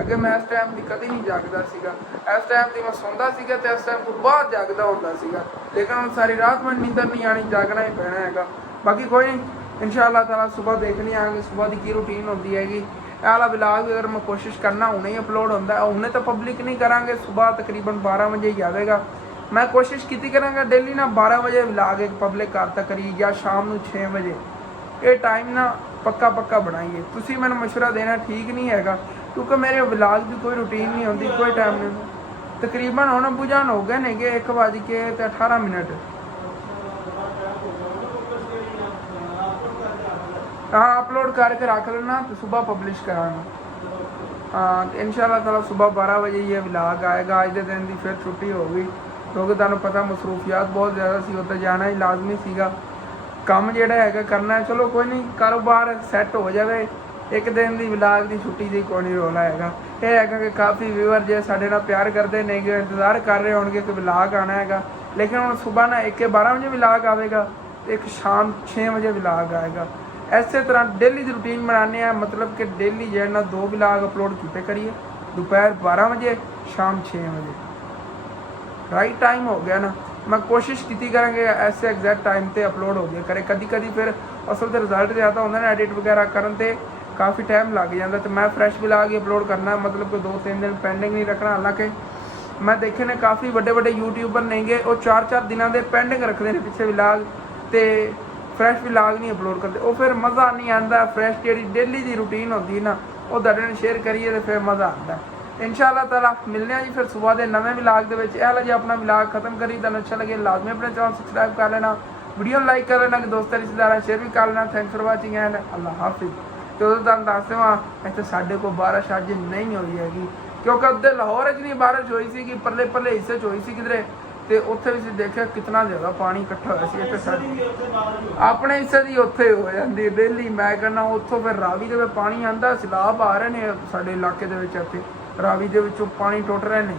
ਅੱਗੇ ਮੈਂ ਇਸ ਟਾਈਮ ਦੀ ਕਦੀ ਨਹੀਂ ਜਾਗਦਾ ਸੀਗਾ। ਇਸ ਟਾਈਮ ਦੀ ਮੈਂ ਸੌਂਦਾ ਸੀਗਾ ਤੇ ਇਸ ਟਾਈਮ ਤੋਂ ਬਾਅਦ ਜਾਗਦਾ ਹੁੰਦਾ ਸੀਗਾ। ਲੇਕਿਨ ਹੁਣ ਸਾਰੀ ਰਾਤ ਮੈਨੂੰ ਨੀਂਦਰ ਨਹੀਂ ਆਣੀ, ਜਾਗਣਾ ਹੀ ਪੈਣਾ ਹੈਗਾ। ਬਾਕੀ ਕੋਈ ਨਹੀਂ, ਇਨਸ਼ਾਅੱਲਾ ਤਾਲਾ ਸੁਬਹ ਦੇਖਣੀ ਆਂਗੇ ਸੁਬਹ ਦੀ ਕੀ ਰੂਟੀਨ ਹੁੰਦੀ ਹੈਗੀ। ਇਹ ਵਾਲਾ ਵਲੌਗ ਅਗਰ ਮੈਂ ਕੋਸ਼ਿਸ਼ ਕਰਨਾ ਹੁਣੇ ਹੀ ਅਪਲੋਡ ਹੁੰਦਾ, ਹੁਣੇ ਤਾਂ ਪਬਲਿਕ ਨਹੀਂ ਕਰਾਂਗੇ। ਸੁਬਹ ਤਕਰੀਬਨ 12 ਵਜੇ ਹੀ ਆਵੇਗਾ। ਮੈਂ ਕੋਸ਼ਿਸ਼ ਕੀਤੀ ਕਰਾਂਗਾ ਡੇਲੀ ਨਾ 12 ਵਜੇ ਵਲੌਗ ਇੱਕ ਪਬਲਿਕ ਕਰਤਾ ਕਰੀ, ਜਾਂ ਸ਼ਾਮ ਨੂੰ 6 ਵਜੇ। ਇਹ ਟਾਈਮ ਨਾ ਪੱਕਾ ਬਣਾਈਏ। ਤੁਸੀਂ ਮੈਨੂੰ ਮਸ਼ਵਰਾ ਦੇਣਾ ਠੀਕ ਨਹੀਂ ਹੈਗਾ, ਕਿਉਂਕਿ ਮੇਰੇ ਵਲੌਗ ਦੀ ਕੋਈ ਰੂਟੀਨ ਨਹੀਂ ਹੁੰਦੀ, ਕੋਈ ਟਾਈਮ ਨਹੀਂ। ਤਕਰੀਬਨ ਹੁਣ ਬੁਝਾਨ ਹੋ ਗਏ ਨੇਗੇ 1:18। हाँ अपलोड करके रख लेना तो सुबह पब्लिश करांगा। हाँ इंशाल्लाह ताला सुबह 12 बजे ये व्लॉग आएगा। अज के दिन की फिर छुट्टी हो गई, क्योंकि तुहानू पता मसरूफियात बहुत ज़्यादा सी, उत्ते जाना ही लाजमी सीगा। काम जिहड़ा हैगा करना है। चलो कोई नहीं, कारोबार सैट हो जाए। एक दिन की व्लॉग की छुट्टी की कोई नहीं रौला हैगा। यह हैगा कि काफ़ी व्यूअर जो साडे नाल प्यार करते हैं, इंतज़ार कर रहे होंगे कि व्लॉग आना हैगा। लेकिन हुण सुबह ना 1:12 बजे व्लॉग आएगा, एक शाम 6 बजे व्लॉग आएगा। इस तरह डेली की रूटीन बनाने, मतलब कि डेली जो है ना 2 व्लॉग अपलोड किए करिए, दोपहर 12 बजे, शाम 6 बजे। राइट टाइम हो गया ना। मैं कोशिश की करेंगे ऐसे एग्जैक्ट टाइम पे अपलोड हो गया करे। कदी फिर असल तो रिजल्ट ज़्यादा होंगे ना, एडिट वगैरह करन ते काफ़ी टाइम लग जाता। तो मैं फ्रैश व्लॉग ही अपलोड करना, मतलब कि 2-3 दिन पेंडिंग नहीं रखना। हालांकि मैं देखे ने काफ़ी बड़े यूट्यूबर नेंगे वो 4-4 दिनों के पेंडिंग रखते हैं पिछले व्लॉग, तो फ्रैश व्लॉग नहीं अपलोड करते। वो फिर मज़ा नहीं आता। फ्रैश जी डेली की रूटीन होती है ना, वो तुहाडे शेयर करिए तो फिर मज़ा आता। इंशाअल्लाह ताला मिलने जी फिर सुबह के नवे व्लॉग के। यह जी अपना व्लॉग खत्म करी। तुहानू अच्छा लगे लाजमी अपने चैनल सबसक्राइब कर लेना, वीडियो लाइक कर लेना, कि दोस्तों रिश्तेदार शेयर भी कर लेना। थैंक्स फॉर वाचिंग एंड अल्लाह हाफिज़। तो तुहानू दस देवां इत्थे साडे कोल बारिश अज नहीं हुई हैगी, क्योंकि उधर लाहौर च नहीं बारिश हुई सी, परले हिस्से च हुई सी किधरे, तो उत्थे भी देखिया कितना ज़्यादा पानी इकट्ठा होया सी। इत्थे साडे अपने हिस्से दी उत्थे हो जांदी डेली। मैं कहना उत्थों फिर रावी दे पानी आंदा, सैलाब आ रहे ने साडे इलाके दे विच। इत्थे रावी दे विचों पानी टुट रहे ने।